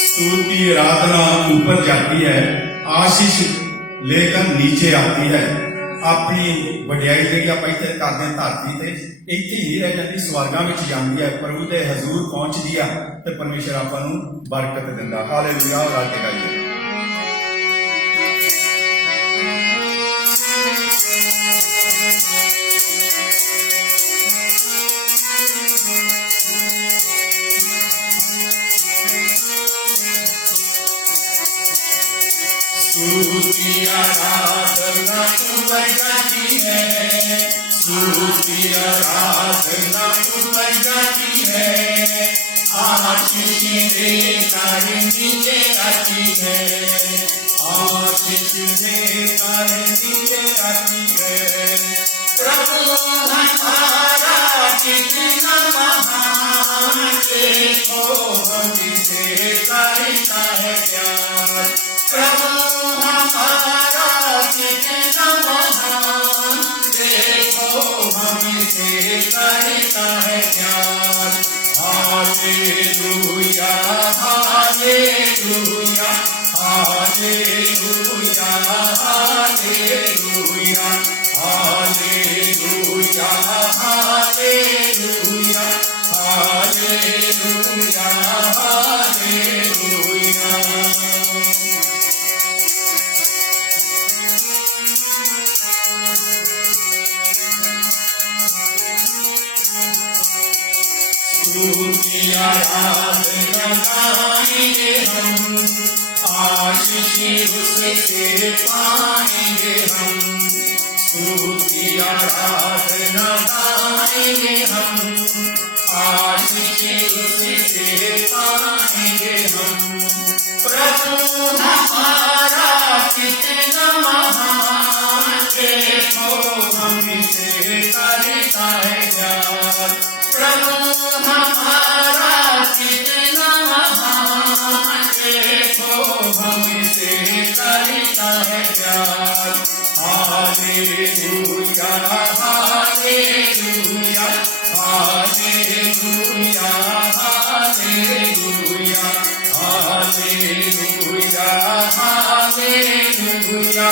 स्तुति आराधना ऊपर जाती है, आशीष लेकर नीचे आती है। अपनी वडियाई जी आप इतने करते हैं धरती से इतने ही रह जाती, स्वर्गां में जाती है, प्रभु के हजूर पहुंचती है तो परमेश्वर आपको बरकत दिंदा। हालेलुया। रल के गाइए। स्तुति आराधना ऊपर जाती है, स्तुति आराधना ऊपर जाती है, आशीष देकर नीचे आती है, आशीष देकर नीचे आती है। प्रभु हमारा कितना महान, देखो हमसे करता है प्यार। प्रभु हमारा कितना महान, देखो हमसे करता है प्यार। Hallelujah hallelujah hallelujah hallelujah hallelujah hallelujah hallelujah hallelujah. स्तुति आराधना गाएंगे हम, आशीष उससे पाएंगे हम। स्तुति आराधना गाएंगे हम, आशीष उससे पाएंगे हम। प्रभु हमारा कितना महान, देखो हमसे करता है प्यार। प्रभु हमारा कितना महान, देखो हमसे करता है प्यार। Hallelujah hallelujah hallelujah hallelujah hallelujah hallelujah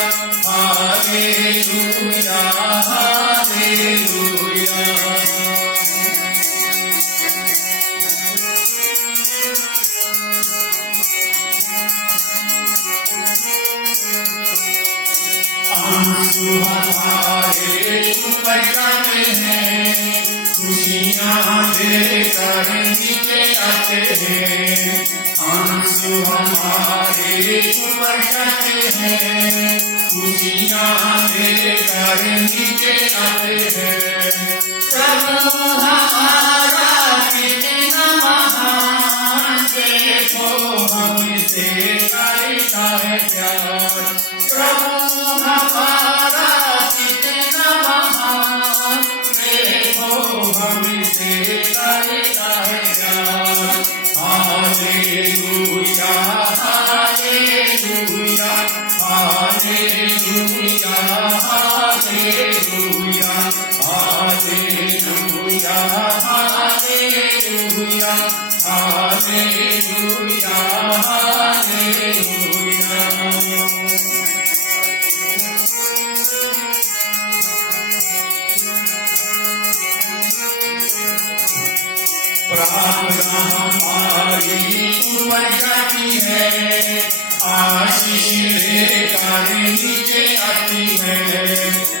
hallelujah hallelujah. आंसू हमारे ऊपर जाते हैं, खुशियाँ देकर नीचे आते हैं। आंसू हमारे ऊपर जाते हैं, खुशियाँ देकर नीचे आते हैं। प्रभु हमारा कितना महान, देखो हमसे करता है प्यार। प्रभु हमारा कितना महान, देखो हमसे करता है प्यार। Hallelujah hallelujah hallelujah hallelujah hallelujah hallelujah hallelujah hallelujah. प्रार्थना हमारी ऊपर जाती है, आशीष लेकर नीचे आती है।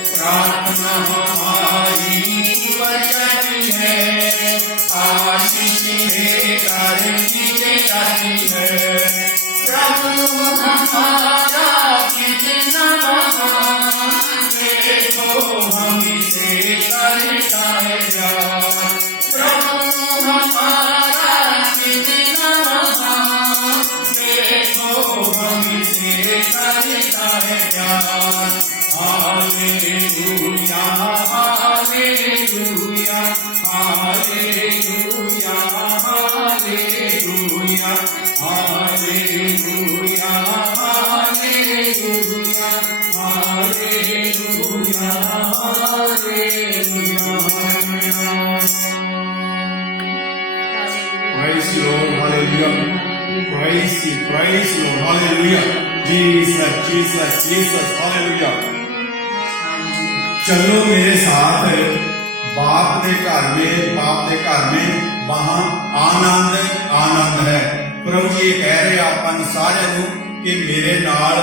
प्रार्थना हमारी ऊपर जाती है, आशीष लेकर नीचे आती है। प्रभु हमारा कितना महान, देखो हमसे करता है प्यार। प्रभु हमारा कितना महान, देखो हमसे करता है प्यार। Hallelujah hallelujah hallelujah hallelujah hallelujah hallelujah hallelujah hallelujah. Praise the Lord, hallelujah. Praise Lord, hallelujah. Jesus, Jesus, Jesus, hallelujah. चलो मेरे साथ बाप के घर में, बाप के घर में वहां आनंद आनंद है। प्रभु जी कह रहे अपन सारे कि मेरे नाल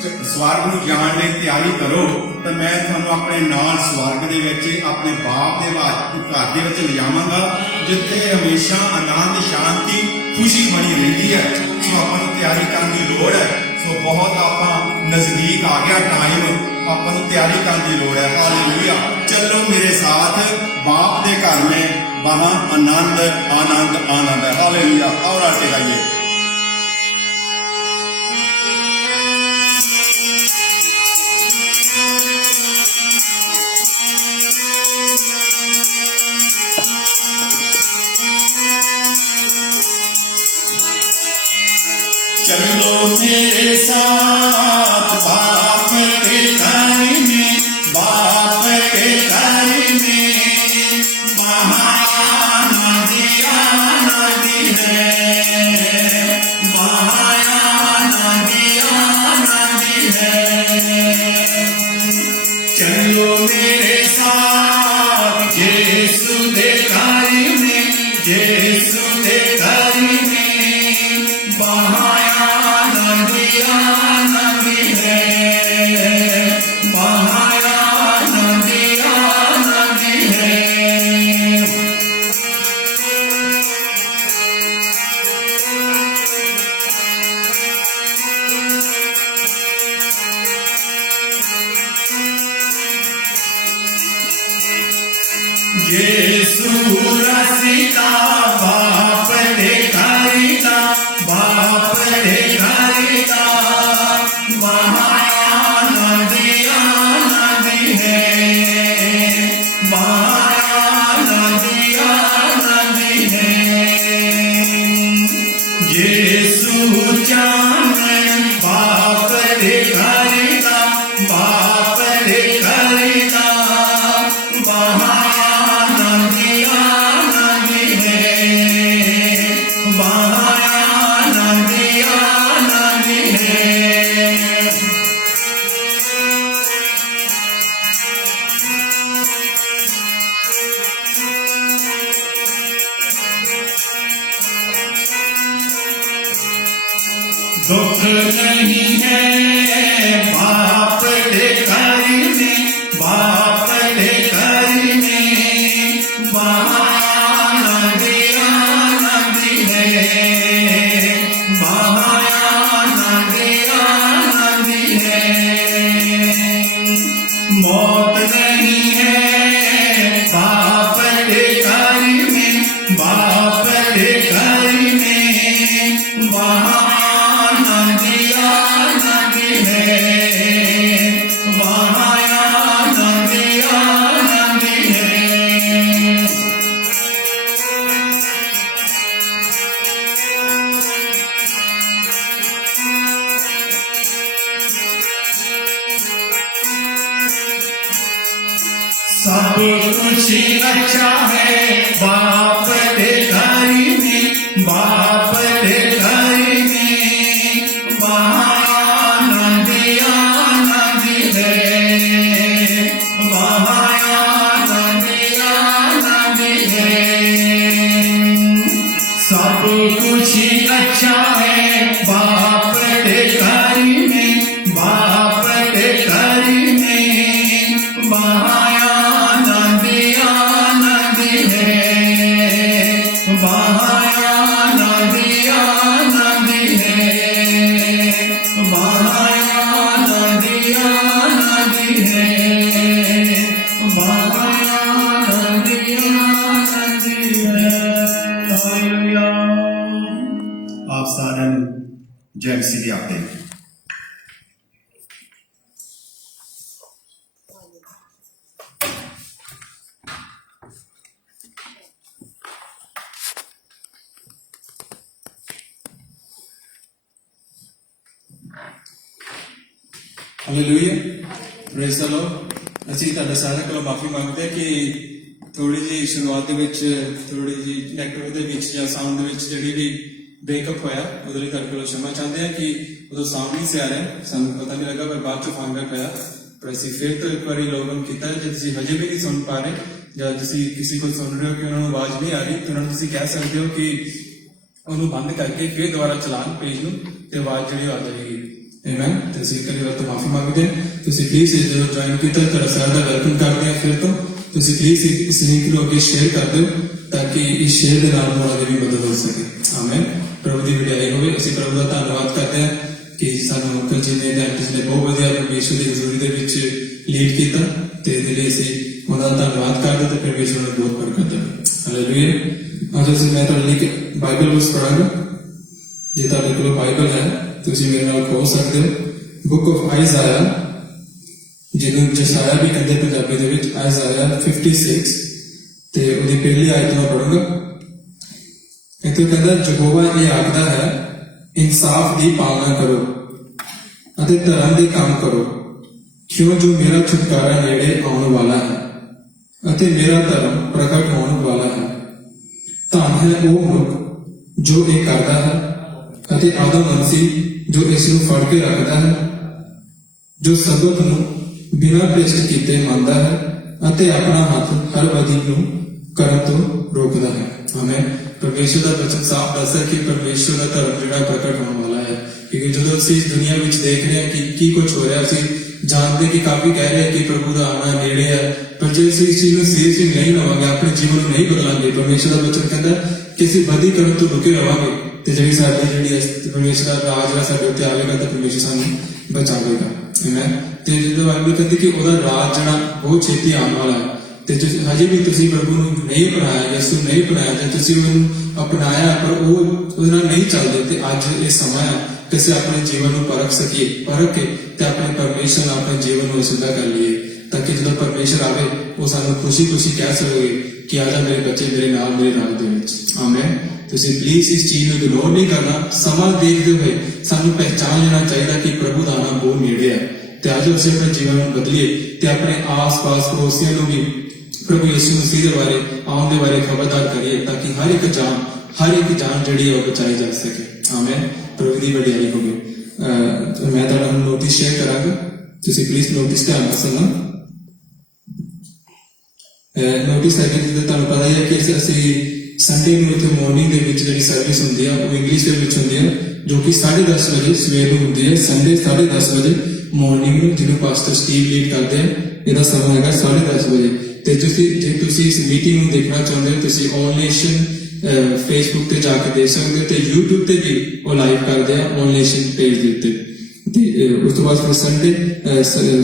स्वर्ग ਨੂੰ ਜਾਣ ਲਈ ਤਿਆਰੀ ਕਰੋ ਤਾਂ ਮੈਂ ਤੁਹਾਨੂੰ ਆਪਣੇ ਨਾਲ ਸਵਰਗ ਦੇ ਵਿੱਚ ਆਪਣੇ ਬਾਪ ਦੇ ਘਰ ਦੇ ਵਿੱਚ ਲਿਜਾਵਾਂਗਾ ਜਿੱਥੇ ਹਮੇਸ਼ਾ ਆਨੰਦ ਸ਼ਾਂਤੀ ਖੁਸ਼ੀ ਬਣੀ ਰਹਿੰਦੀ ਹੈ। ਸੋ ਆਪਾਂ ਨੂੰ ਤਿਆਰੀ ਕਰਨ ਦੀ ਲੋੜ ਹੈ। सो बहुत आपां नजदीक आ गया टाइम, आपां नूं तैयारी करने की लोड़ है। हालेलुया। चलो मेरे साथ बाप दे घर में वहां आनंद आनंद आनंद है। हालेलुया। और आगे गाइए। चलो मेरे साथ बाप के घर में, बाप के घर में महाआनंद आनंद है, महाआनंद आनंद है। चलो मेरे साथ यीशु के घर में, यीशु के घर में महाआनंद आनंद है, महाआनंद आनंद है। यीशु रसिका बाप दे घरिता, बाप दे घरिता महाआनंद आनंद है, महाआनंद आनंद है। यीशु चांदन बाप दे घरिता, बाप दे घरिता महाआनंद आनंद है, महाआनंद आनंद है। दुख नहीं है बाप के घर में, बाप के घर में महाआनंद आनंद है, महाआनंद आनंद है। मौत नहीं है बाप के घर में, बाप के घर में महाआनंद आनंद है, महाआनंद आनंद है। सब कुछ अच्छा है बाप के घर में, बाप के घर में महाआनंद आनंद है, महाआनंद आनंद है। सब कुछ अच्छा है बाप के घर में, बाप के घर में महाआनंद आनंद है, महाआनंद आनंद है, महाआनंद आनंद है, महाआनंद आनंद है। हालेलुया। आप सारे जय मसीह दी आते हैं। हालेलुया। Praise the Lord. ਅਸੀਂ ਤੁਹਾਡਾ ਸਾਰਿਆਂ ਕੋਲੋਂ ਮਾਫੀ ਮੰਗਦੇ ਹਾਂ ਕਿ ਥੋੜੀ ਜਿਹੀ ਸ਼ੁਰੂਆਤ ਦੇ ਵਿੱਚ ਥੋੜੀ ਜਿਹੀ ਨੈਟਵਰਕ ਦੇ ਵਿੱਚ ਜਾਂ ਸਾਊਂਡ ਦੇ ਵਿੱਚ ਜਿਹੜੀ ਵੀ ਬ੍ਰੇਕਅਪ ਹੋਇਆ ਉਹਦੇ ਲਈ ਤੁਹਾਡੇ ਕੋਲੋਂ क्षमा ਚਾਹੁੰਦੇ ਹਾਂ ਕਿ ਉਦੋਂ ਸਾਊਂਡ ਨਹੀਂ ਸੀ ਆ ਰਿਹਾ, ਸਾਨੂੰ ਪਤਾ ਨਹੀਂ ਲੱਗਾ, ਪਰ ਬਾਅਦ ਚ ਫਾਈਂਡ ਆਊਟ ਹੋਇਆ। ਪਰ ਅਸੀਂ ਫਿਰ ਤੋਂ ਇੱਕ ਵਾਰੀ ਲੋਗਨ ਕੀਤਾ, ਜੇ ਤੁਸੀਂ ਹਜੇ ਵੀ ਨਹੀਂ ਸੁਣ ਪਾ ਰਹੇ ਜਾਂ ਤੁਸੀਂ ਕਿਸੇ ਕੋਲ ਸੁਣ ਰਹੇ ਹੋ ਕਿ ਉਹਨਾਂ ਨੂੰ ਆਵਾਜ਼ ਨਹੀਂ ਆ ਰਹੀ, ਤਾਂ ਉਹਨਾਂ ਨੂੰ ਤੁਸੀਂ ਕਹਿ ਸਕਦੇ ਹੋ ਕਿ ਉਹਨੂੰ ਬੰਦ ਕਰਕੇ ਫਿਰ ਦੁਬਾਰਾ ਚਲਾਉਣ ਪੇਜ ਨੂੰ ਤੇ ਆਵਾਜ਼ ਜਿਹੜੀ ਆ ਜਾਏਗੀ। Amen। ਤੁਸੀਂ ਕਰੀ ਵਾਰ ਤੋਂ ਮਾਫੀ ਮੰਗਦੇ ਹਾਂ। ਤੁਸੀਂ ਪਲੀਜ਼ ਇਹ ਜਦੋਂ ਜੁਆਇਨ ਕੀਤਾ ਤੁਹਾਡਾ ਸਾਰਿਆਂ ਦਾ ਵੈਲਕਮ ਕਰਦੇ ਹਾਂ। ਫਿਰ ਤੋਂ ਤੁਸੀਂ ਪਲੀਜ਼ ਇਸ ਲਿੰਕ ਨੂੰ ਅੱਗੇ ਸ਼ੇਅਰ ਕਰ ਦਿਓ ਤਾਂ ਕਿ ਇਸ ਸ਼ੇਅਰ ਦੇ ਨਾਲ ਹੋਰਾਂ ਦੀ ਵੀ ਮਦਦ ਹੋ ਸਕੇ। ਆਮੇਨ। ਪ੍ਰਭੂ ਦੀ ਵਡਿਆਈ ਹੋਵੇ। ਅਸੀਂ ਪ੍ਰਭੂ ਦਾ ਧੰਨਵਾਦ ਕਰਦੇ ਹਾਂ ਕਿ ਸਾਨੂੰ ਅੰਕਲ ਜੀ ਨੇ ਤੇ ਆਂਟੀ ਜੀ ਨੇ ਬਹੁਤ ਵਧੀਆ ਪਰਮੇਸ਼ਵਰ ਦੀ ਹਜ਼ੂਰੀ ਦੇ ਵਿੱਚ ਲੀਡ ਕੀਤਾ ਤੇ ਇਹਦੇ ਲਈ ਅਸੀਂ ਉਹਨਾਂ ਦਾ ਧੰਨਵਾਦ ਕਰਦੇ ਤੇ ਪਰਮੇਸ਼ਵਰ ਨੂੰ ਬਹੁਤ ਬਰਕਤ ਦੇਵੇ। ਹਾਲੇਲੂਇਆ। ਅੱਜ ਅਸੀਂ ਮੈਂ ਤੁਹਾਡੇ ਲਈ ਬਾਈਬਲ ਵਰਸ ਪੜਾਂਗਾ। ਜੇ ਤੁਹਾਡੇ ਕੋਲ ਬਾਈਬਲ ਹੈ ਤੁਸੀਂ ਮੇਰੇ ਨਾਲ ਖੋਲ ਸਕਦੇ ਹੋ ਬੁੱਕ ਆਫ ਆਇਜ਼ਾਇਆ, ਜਿਹਨੂੰ ਜਸਾਇਆ ਵੀ ਕਹਿੰਦੇ ਪੰਜਾਬੀ ਦੇ ਵਿੱਚ, ਆਇਜ਼ਾਇਆ 56 ਤੇ ਉਹਦੀ ਪਹਿਲੀ ਆਇਤ ਮੈਂ ਪੜੂੰਗਾ। ਇੱਥੇ ਕਹਿੰਦਾ ਯਹੋਵਾ ਇਹ ਆਖਦਾ ਹੈ, इंसाफ की पालना करो अते धर्म के काम करो, क्यों जो मेरा छुटकारा नेड़े आने वाला है अते मेरा धर्म प्रकट होने वाला है। धन है वो मनुख जो ये करता है अते आदमवंशी जो इसनूं फड़ के रखता है, जो सबक नूं बिना भ्रिष्ट कीते मानता है अते अपना हाथ हर बदी नूं करन तो रोकता है। हमें परमेश्वर का वचन साफ दसदा कि परमेश्वर का धर्म जिहड़ा प्रकट होने वाला है, क्योंकि जो असीं इस दुनिया में देख रहे हैं कि कुछ हो रहा, असीं जानते कि काफी कह रहे हैं कि प्रभु का आना नेड़े है, पर जो असीं इस चीज को सीरियसली नहीं लवांगे, अपने जीवन को नहीं बदलांगे, परमेश्वर का वचन कहता कि असीं बदी करन तो रुके रहांगे ते जिहड़ी साडी जिहड़ी परमेश्वर का राज है साडे उत्ते आवेगा तो परमेश्वर सानूं बचावेगा। आमीन। ते जो बाइबल कहती कि ओहदा राज जिहड़ा बहुत छेती आने वाला है, ते जो हजे भी तुसीं प्रभु नूं नहीं अपनाया, यसू नहीं अपनाया जां तुसीं ओहनूं अपनाया पर वो ਉਹਦੇ ਨਾਲ नहीं चलते, तो अज ये समय है कि ਅਸੀਂ अपने जीवन को परख सकीए, परख के ते अपने परमेश्वर ਨਾਲ अपने जीवन को सिद्धा कर लिए, ताकि जो परमेश्वर आवे वो सानू खुशी खुशी कह सके कि आजा मेरे बच्चे मेरे नाल मेरे राज दे विच। आमीन। तुसीं प्लीज इस चीज को इग्नोर नहीं करना, समा देखते हुए सानू पहचान लेना चाहिए कि प्रभु का आना बहुत नेड़े है, ते अज असीं अपने जीवन को बदलीए ते अपने आस पास पड़ोसियों को भी प्रभु यीशु मसीह के बारे आने के बारे खबरदार करिए, ताकि हर एक जान जिहड़ी है बचाई जा सके। आमीन। प्रभु की वडियाई होवे। मैं तुहाडे नाल नोटिस शेयर करांगा, तुसीं प्लीज नोटिस ध्यान नाल सुणना। नोटिस है कि तुहानूं पता ही है कि असीं संडे नूं इत्थे मॉर्निंग दे विच जिहड़ी सर्विस हुंदी है वो इंग्लिश दे विच हुंदी है, जो कि 10:30 बजे सवेर नूं हुंदी है। संडे 10:30 बजे मॉर्निंग नूं जिहਨੂੰ पास्टर स्टीव लीड करदे हैं, ਇਹਦਾ ਸਮਾਂ ਹੈਗਾ 10:30 ਵਜੇ। ਤੇ ਜੇ ਤੁਸੀਂ ਇਸ ਮੀਟਿੰਗ ਨੂੰ ਦੇਖਣਾ ਚਾਹੁੰਦੇ ਹੋ ਤੁਸੀਂ ਔਲ ਨੇਸ਼ਨ ਫੇਸਬੁੱਕ ਤੇ ਜਾ ਕੇ ਦੇਖ ਸਕਦੇ ਹੋ, ਤੇ YouTube ਤੇ ਵੀ ਉਹ ਲਾਈਵ ਕਰਦੇ ਆ ਔਲ ਨੇਸ਼ਨ ਪੇਜ ਦੇ ਉੱਤੇ। ਤੇ ਉਸ ਤੋਂ ਬਾਅਦ ਫਿਰ ਸੰਡੇ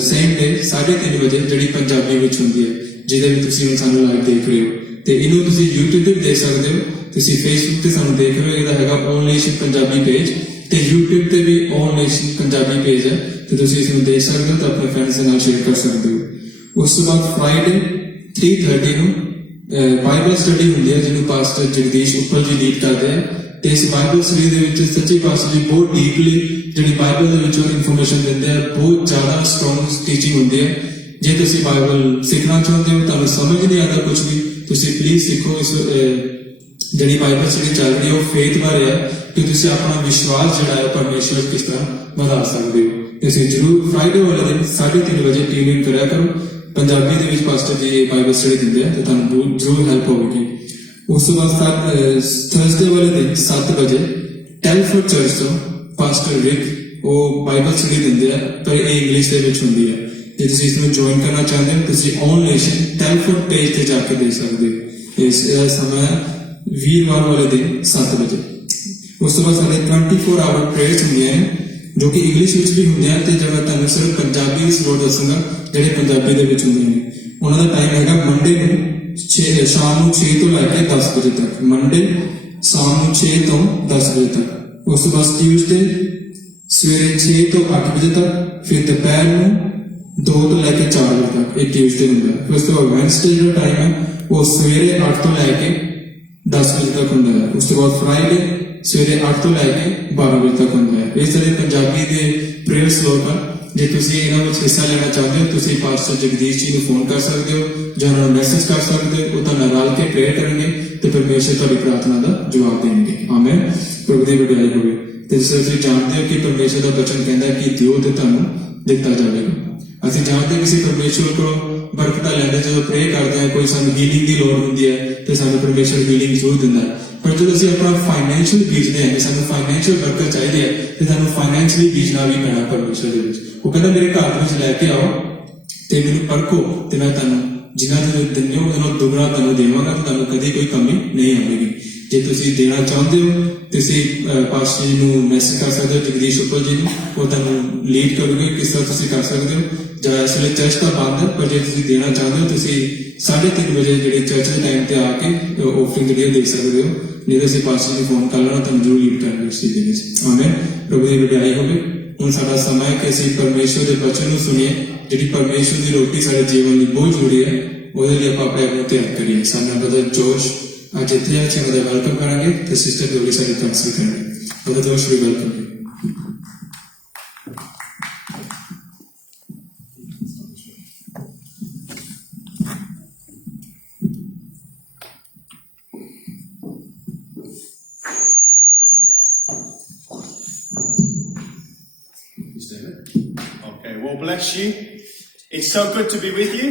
ਸੇਮ ਡੇ 3:30 ਵਜੇ ਜਿਹੜੀ ਪੰਜਾਬੀ ਵਿੱਚ ਹੁੰਦੀ ਹੈ, ਜਿਹਦੇ ਵਿੱਚ ਤੁਸੀਂ ਹੁਣ ਸਾਨੂੰ ਲਾਈਵ ਦੇਖ ਰਹੇ ਹੋ, ਤੇ ਇਹਨੂੰ ਤੁਸੀਂ YouTube ਤੇ ਵੀ ਦੇਖ ਸਕਦੇ ਹੋ। ਤੁਸੀਂ ਫੇਸਬੁੱਕ ਤੇ ਸਾਨੂੰ ਦੇਖ ਰਹੇ ਹੋ, ਇਹਦਾ ਹੈਗਾ ਔਲ ਨੇਸ਼ਨ ਪੰਜਾਬੀ ਪੇਜ, ਤੇ YouTube ਤੇ ਵੀ ਔਲ ਨੇਸ਼ਨ ਪੰਜਾਬੀ ਪੇਜ ਹੈ, ਤੇ ਤੁਸੀਂ ਇਸ ਨੂੰ ਦੇਖ ਸਕਦੇ ਹੋ ਤੇ ਆਪਣੇ ਫਰੈਂਡਸ ਦੇ ਨਾਲ ਸ਼ੇਅਰ ਕਰ ਸਕਦੇ ਹੋ। ਉਸ ਤੋਂ ਬਾਅਦ ਫਰਾਈਡੇ 3:30 ਨੂੰ ਬਾਈਬਲ ਸਟੱਡੀ ਹੁੰਦੀ ਹੈ, ਜਿਹਨੂੰ ਪਾਸਟਰ ਜਗਦੀਸ਼ ਉੱਪਲ ਜੀ ਲੀਡ ਕਰਦੇ ਆ। ਤੇ ਇਸ ਬਾਈਬਲ ਸਟੱਡੀ ਦੇ ਵਿੱਚ ਸੱਚੀ ਪਾਸਟਰ ਜੀ ਬਹੁਤ ਡੀਪਲੀ ਜਿਹੜੀ ਬਾਈਬਲ ਦੇ ਵਿੱਚੋਂ ਇਨਫੋਰਮੇਸ਼ਨ ਦਿੰਦੇ ਆ, ਬਹੁਤ ਜ਼ਿਆਦਾ ਸਟਰੋਂਗ ਟੀਚਿੰਗ ਹੁੰਦੀ ਹੈ। ਜੇ ਤੁਸੀਂ ਬਾਈਬਲ ਸਿੱਖਣਾ ਚਾਹੁੰਦੇ ਹੋ, ਤੁਹਾਨੂੰ ਸਮਝ ਨਹੀਂ ਆਉਂਦਾ ਕੁਝ ਵੀ, ਤੁਸੀਂ ਪਲੀਜ਼ ਸਿੱਖੋ। ਇਸ ਜਿਹੜੀ ਬਾਈਬਲ ਸਟੱਡੀ ਚੱਲ ਰਹੀ ਹੈ ਉਹ ਫੇਥ ਬਾਰੇ ਹੈ, ਕਿ ਤੁਸੀਂ ਆਪਣਾ ਵਿਸ਼ਵਾਸ ਜਿਹੜਾ ਹੈ ਪਰਮੇਸ਼ਵਰ ਕਿਸ ਤਰ੍ਹਾਂ ਵਧਾ ਸਕਦੇ ਹੋ। ਤੁਸੀਂ ਜਰੂਰ ਫਰਾਈਡੇ ਵਾਲੇ ਦਿਨ 3:30 ਵਜੇ ਟਿਊਨ ਇਨ ਕਰਿਆ ਕਰੋ। ਪੰਜਾਬੀ ਦੇ ਵਿੱਚ ਪਾਸਟਰ ਜੀ ਬਾਈਬਲ ਸਟੱਡੀ ਦਿੰਦੇ ਆ, ਤੇ ਤੁਹਾਨੂੰ ਜ਼ਰੂਰ ਹੈਲਪ ਹੋਵੇਗੀ। ਉਸ ਤੋਂ ਬਾਅਦ ਥਰਸਡੇ ਵਾਲੇ ਦਿਨ 7 ਵਜੇ ਟੈਲਫੋਰਡ ਚਰਚ ਤੋਂ ਪਾਸਟਰ ਰਿਕ ਉਹ ਬਾਈਬਲ ਸਟੱਡੀ ਦਿੰਦੇ ਆ, ਪਰ ਇਹ ਇੰਗਲਿਸ਼ ਦੇ ਵਿੱਚ ਹੁੰਦੀ ਹੈ। ਜੇ ਤੁਸੀਂ ਇਸ ਨੂੰ ਜੁਆਇਨ ਕਰਨਾ ਚਾਹੁੰਦੇ ਹੋ, ਤੁਸੀਂ ਔਲ ਨੇਸ਼ਨ ਟੈਲਫੋਰਡ ਪੇਜ ਤੇ ਜਾ ਕੇ ਦੇਖ ਸਕਦੇ ਹੋ। ਇਸ ਸਮਾਂ ਵੀਰਵਾਰ ਵਾਲੇ ਦਿਨ 7 ਵਜੇ। ਉਸ ਤੋਂ ਬਾਅਦ ਸਾਡੇ 24 ਆਵਰ ਪ੍ਰੇਅਰਸ ਹੁੰਦੀਆਂ ਨੇ, ਜੋ ਕਿ ਇੰਗਲਿਸ਼ ਵਿੱਚ ਵੀ ਹੁੰਦੇ ਆ, ਤੇ ਜਿਹੜਾ ਤੁਹਾਨੂੰ ਸਿਰਫ ਪੰਜਾਬੀ ਵਿੱਚ ਵਰਡ ਦੱਸੂਗਾ ਜਿਹੜੇ ਪੰਜਾਬੀ ਦੇ ਵਿੱਚ ਹੁੰਦੇ ਨੇ। ਉਹਨਾਂ ਦਾ ਟਾਈਮ ਹੈਗਾ ਮੰਡੇ ਨੂੰ ਸ਼ਾਮ ਨੂੰ 6 ਤੋਂ ਲੈ ਕੇ 10 ਵਜੇ ਤੱਕ, ਮੰਡੇ ਸ਼ਾਮ ਨੂੰ 6 ਤੋਂ 10 ਵਜੇ ਤੱਕ। ਉਸ ਤੋਂ ਬਾਅਦ ਟਿਊਜ਼ਡੇ ਸਵੇਰੇ 6 ਤੋਂ 8 ਵਜੇ ਤੱਕ, ਫਿਰ ਦੁਪਹਿਰ ਨੂੰ 2 ਤੋਂ ਲੈ ਕੇ 4 ਵਜੇ ਤੱਕ ਇਹ ਟਿਊਜ਼ਡੇ ਹੁੰਦਾ ਹੈ। ਫਿਰ ਉਸ ਤੋਂ ਬਾਅਦ ਵੈਨਸਡੇ ਜਿਹੜਾ ਟਾਈਮ ਹੈ ਉਹ ਸਵੇਰੇ 8 ਤੋਂ ਲੈ ਕੇ 10 ਵਜੇ ਤੱਕ ਹੁੰਦਾ ਹੈ। ਉਸ ਤੋਂ ਬਾਅਦ ਫਰਾਈਡੇ ਸਵੇਰੇ 8 ਤੋਂ ਲੈ ਕੇ 12 ਵਜੇ ਤੱਕ ਹੁੰਦਾ ਹੈ। ਇਹ ਸਾਰੇ ਪੰਜਾਬੀ ਦੇ ਪ੍ਰੇਅਰ ਸਲੋਕ ਆ। ਜੇ ਤੁਸੀਂ ਇਹਨਾਂ ਵਿੱਚ ਹਿੱਸਾ ਲੈਣਾ ਚਾਹੁੰਦੇ ਹੋ, ਤੁਸੀਂ ਪਾਸਟਰ ਜਗਦੀਸ਼ ਜੀ ਨੂੰ ਫੋਨ ਕਰ ਸਕਦੇ ਹੋ ਜਾਂ ਉਹਨਾਂ ਨੂੰ ਮੈਸੇਜ ਕਰ ਸਕਦੇ ਹੋ। ਉਹ ਤੁਹਾਡੇ ਨਾਲ ਰਲ ਕੇ ਪ੍ਰੇਅਰ ਕਰਨਗੇ ਤੇ ਪਰਮੇਸ਼ਰ ਤੁਹਾਡੀ ਪ੍ਰਾਰਥਨਾ ਦਾ ਜਵਾਬ ਦੇਣਗੇ। ਆਮੀਨ। ਪ੍ਰਭੂ ਦੀ ਵਡਿਆਈ ਹੋਵੇ। ਤੇ ਜਿਵੇਂ ਤੁਸੀਂ ਜਾਣਦੇ ਹੋ ਕਿ ਪਰਮੇਸ਼ਰ ਦਾ ਬਚਨ ਕਹਿੰਦਾ ਕਿ ਦਿਓ ਤੇ ਤੁਹਾਨੂੰ ਦਿੱਤਾ ਜਾਵੇਗਾ। ਅਸੀਂ ਜਾਣਦੇ ਕਿਸੇ ਪਰਮੇਸ਼ਰ ਕੋਲੋਂ ਬਰਕਤਾਂ ਲੈਂਦੇ, ਜਦੋਂ ਪ੍ਰੇ ਕਰਦੇ ਹਾਂ ਕੋਈ ਸਾਨੂੰ ਹੀਲਿੰਗ ਦੀ ਲੋੜ ਹੁੰਦੀ ਹੈ ਤੇ ਸਾਨੂੰ ਪਰਮੇਸ਼ਰ ਹੀਲਿੰਗ ਜ਼ਰੂਰ ਦਿੰਦਾ ਹੈ। ਪਰ ਜਦੋਂ ਅਸੀਂ ਆਪਣਾ ਫਾਈਨੈਂਸ਼ੀਅਲ ਬੀਜਦੇ ਹਾਂ, ਸਾਨੂੰ ਫਾਈਨੈਂਸ਼ੀਅਲ ਬਰਕਤ ਚਾਹੀਦੀ ਹੈ, ਤੇ ਸਾਨੂੰ ਫਾਈਨੈਂਸ਼ੀਅਲੀ ਬੀਜਣਾ ਵੀ ਪੈਣਾ ਪਰਮੇਸ਼ਰ ਦੇ ਵਿੱਚ। ਉਹ ਕਹਿੰਦਾ ਮੇਰੇ ਘਰ ਵਿੱਚ ਲੈ ਕੇ ਆਓ ਤੇ ਮੈਨੂੰ ਪਰਖੋ, ਤੇ ਮੈਂ ਤੁਹਾਨੂੰ ਜਿੰਨਾ ਤੁਸੀਂ ਦਿੰਦੇ ਹੋ ਉਹਦੇ ਨਾਲ ਦੁੱਗਣਾ ਤੁਹਾਨੂੰ ਦੇਵਾਂਗਾ, ਤੇ ਤੁਹਾਨੂੰ ਕਦੀ ਕੋਈ ਕਮੀ ਨਹੀਂ ਆਵੇਗੀ। ਜੇ ਤੁਸੀਂ ਦੇਣਾ ਚਾਹੁੰਦੇ ਹੋ ਤੁਸੀਂ ਪਾਸਟਰ ਜੀ ਨੂੰ ਮੈਸੇਜ ਕਰ ਸਕਦੇ ਹੋ, ਜਗਦੀਸ਼ ਉੱਪਲ ਜੀ ਨੂੰ, ਉਹ ਤੁਹਾਨੂੰ ਲੀਡ ਕਰੂਗੇ ਕਿਸ ਤਰ੍ਹਾਂ ਤੁਸੀਂ ਕਰ ਸਕਦੇ ਹੋ। ਜਾਂ ਇਸ ਵੇਲੇ ਚਰਚ ਤਾਂ ਬੰਦ ਹੈ, ਪਰ ਜੇ ਤੁਸੀਂ ਦੇਣਾ ਚਾਹੁੰਦੇ ਹੋ ਤੁਸੀਂ 3:30 ਵਜੇ ਜਿਹੜੇ ਚਰਚ ਦੇ ਟਾਈਮ ਤੇ ਆ ਕੇ ਆਫਰਿੰਗ ਜਿਹੜੀ ਦੇ ਸਕਦੇ ਹੋ, ਨਹੀਂ ਤਾਂ ਅਸੀਂ ਪਾਸਟਰ ਨੂੰ ਫੋਨ ਕਰ ਲੈਣਾ, ਤੁਹਾਨੂੰ ਜ਼ਰੂਰ ਲੀਡ ਕਰਾਂਗੇ ਉਸ ਚੀਜ਼ ਦੇ ਵਿੱਚ। ਆਮੀਨ। ਪ੍ਰਭੂ ਦੀ ਵਡਿਆਈ ਹੋਵੇ। ਹੁਣ ਸਾਡਾ ਸਮਾਂ ਹੈ ਕਿ ਅਸੀਂ ਪਰਮੇਸ਼ਵਰ ਦੇ ਬਚਨ ਨੂੰ ਸੁਣੀਏ, ਜਿਹੜੀ ਪਰਮੇਸ਼ਵਰ ਦੀ ਰੋਟੀ ਸਾਡੇ ਜੀਵਨ ਲਈ ਬਹੁਤ ਜ਼ਰੂਰੀ ਹੈ, ਉਹਦੇ ਲਈ ਆਪਾਂ ਆਪਣੇ ਆਪ ਨੂੰ ਤਿਆਰ ਕਰੀਏ। ਸਾਡਾ ਬ੍ਰਦਰ ਜੋਸ਼ ਅੱਜ ਇੱਥੇ ਆ, ਉਹਨਾਂ ਦਾ ਵੈਲਕਮ ਕਰਾਂਗੇ ਤੇ ਸਿਸਟਰ ਗੋਲੀ ਸਾਡੀ ਕਾਉਂਸਲ ਕਰਾਂਗੇ। Brother Josh we welcome. Okay, well, bless you. It's so good to be with you.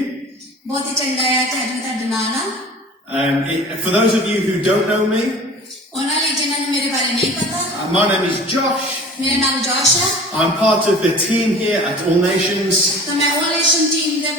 ਬਹੁਤ ਹੀ ਚੰਗਾ ਹੈ ਕਿ ਅੱਜ ਮੈਂ ਤੁਹਾਡੇ ਨਾਲ ਹਾਂ। For those of you who don't know me, ਉਹਨਾਂ ਲਈ ਜਿਨ੍ਹਾਂ ਨੂੰ ਮੇਰੇ ਬਾਰੇ ਨਹੀਂ ਪਤਾ, my name is Josh. ਮੇਰਾ ਨਾਮ ਜੋਸ਼ ਹੈ। I'm part of the team here at All Nations, ਤਾਂ ਮੈਂ ਉਹ ਨੇਸ਼ਨ ਟੀਮ ਦਾ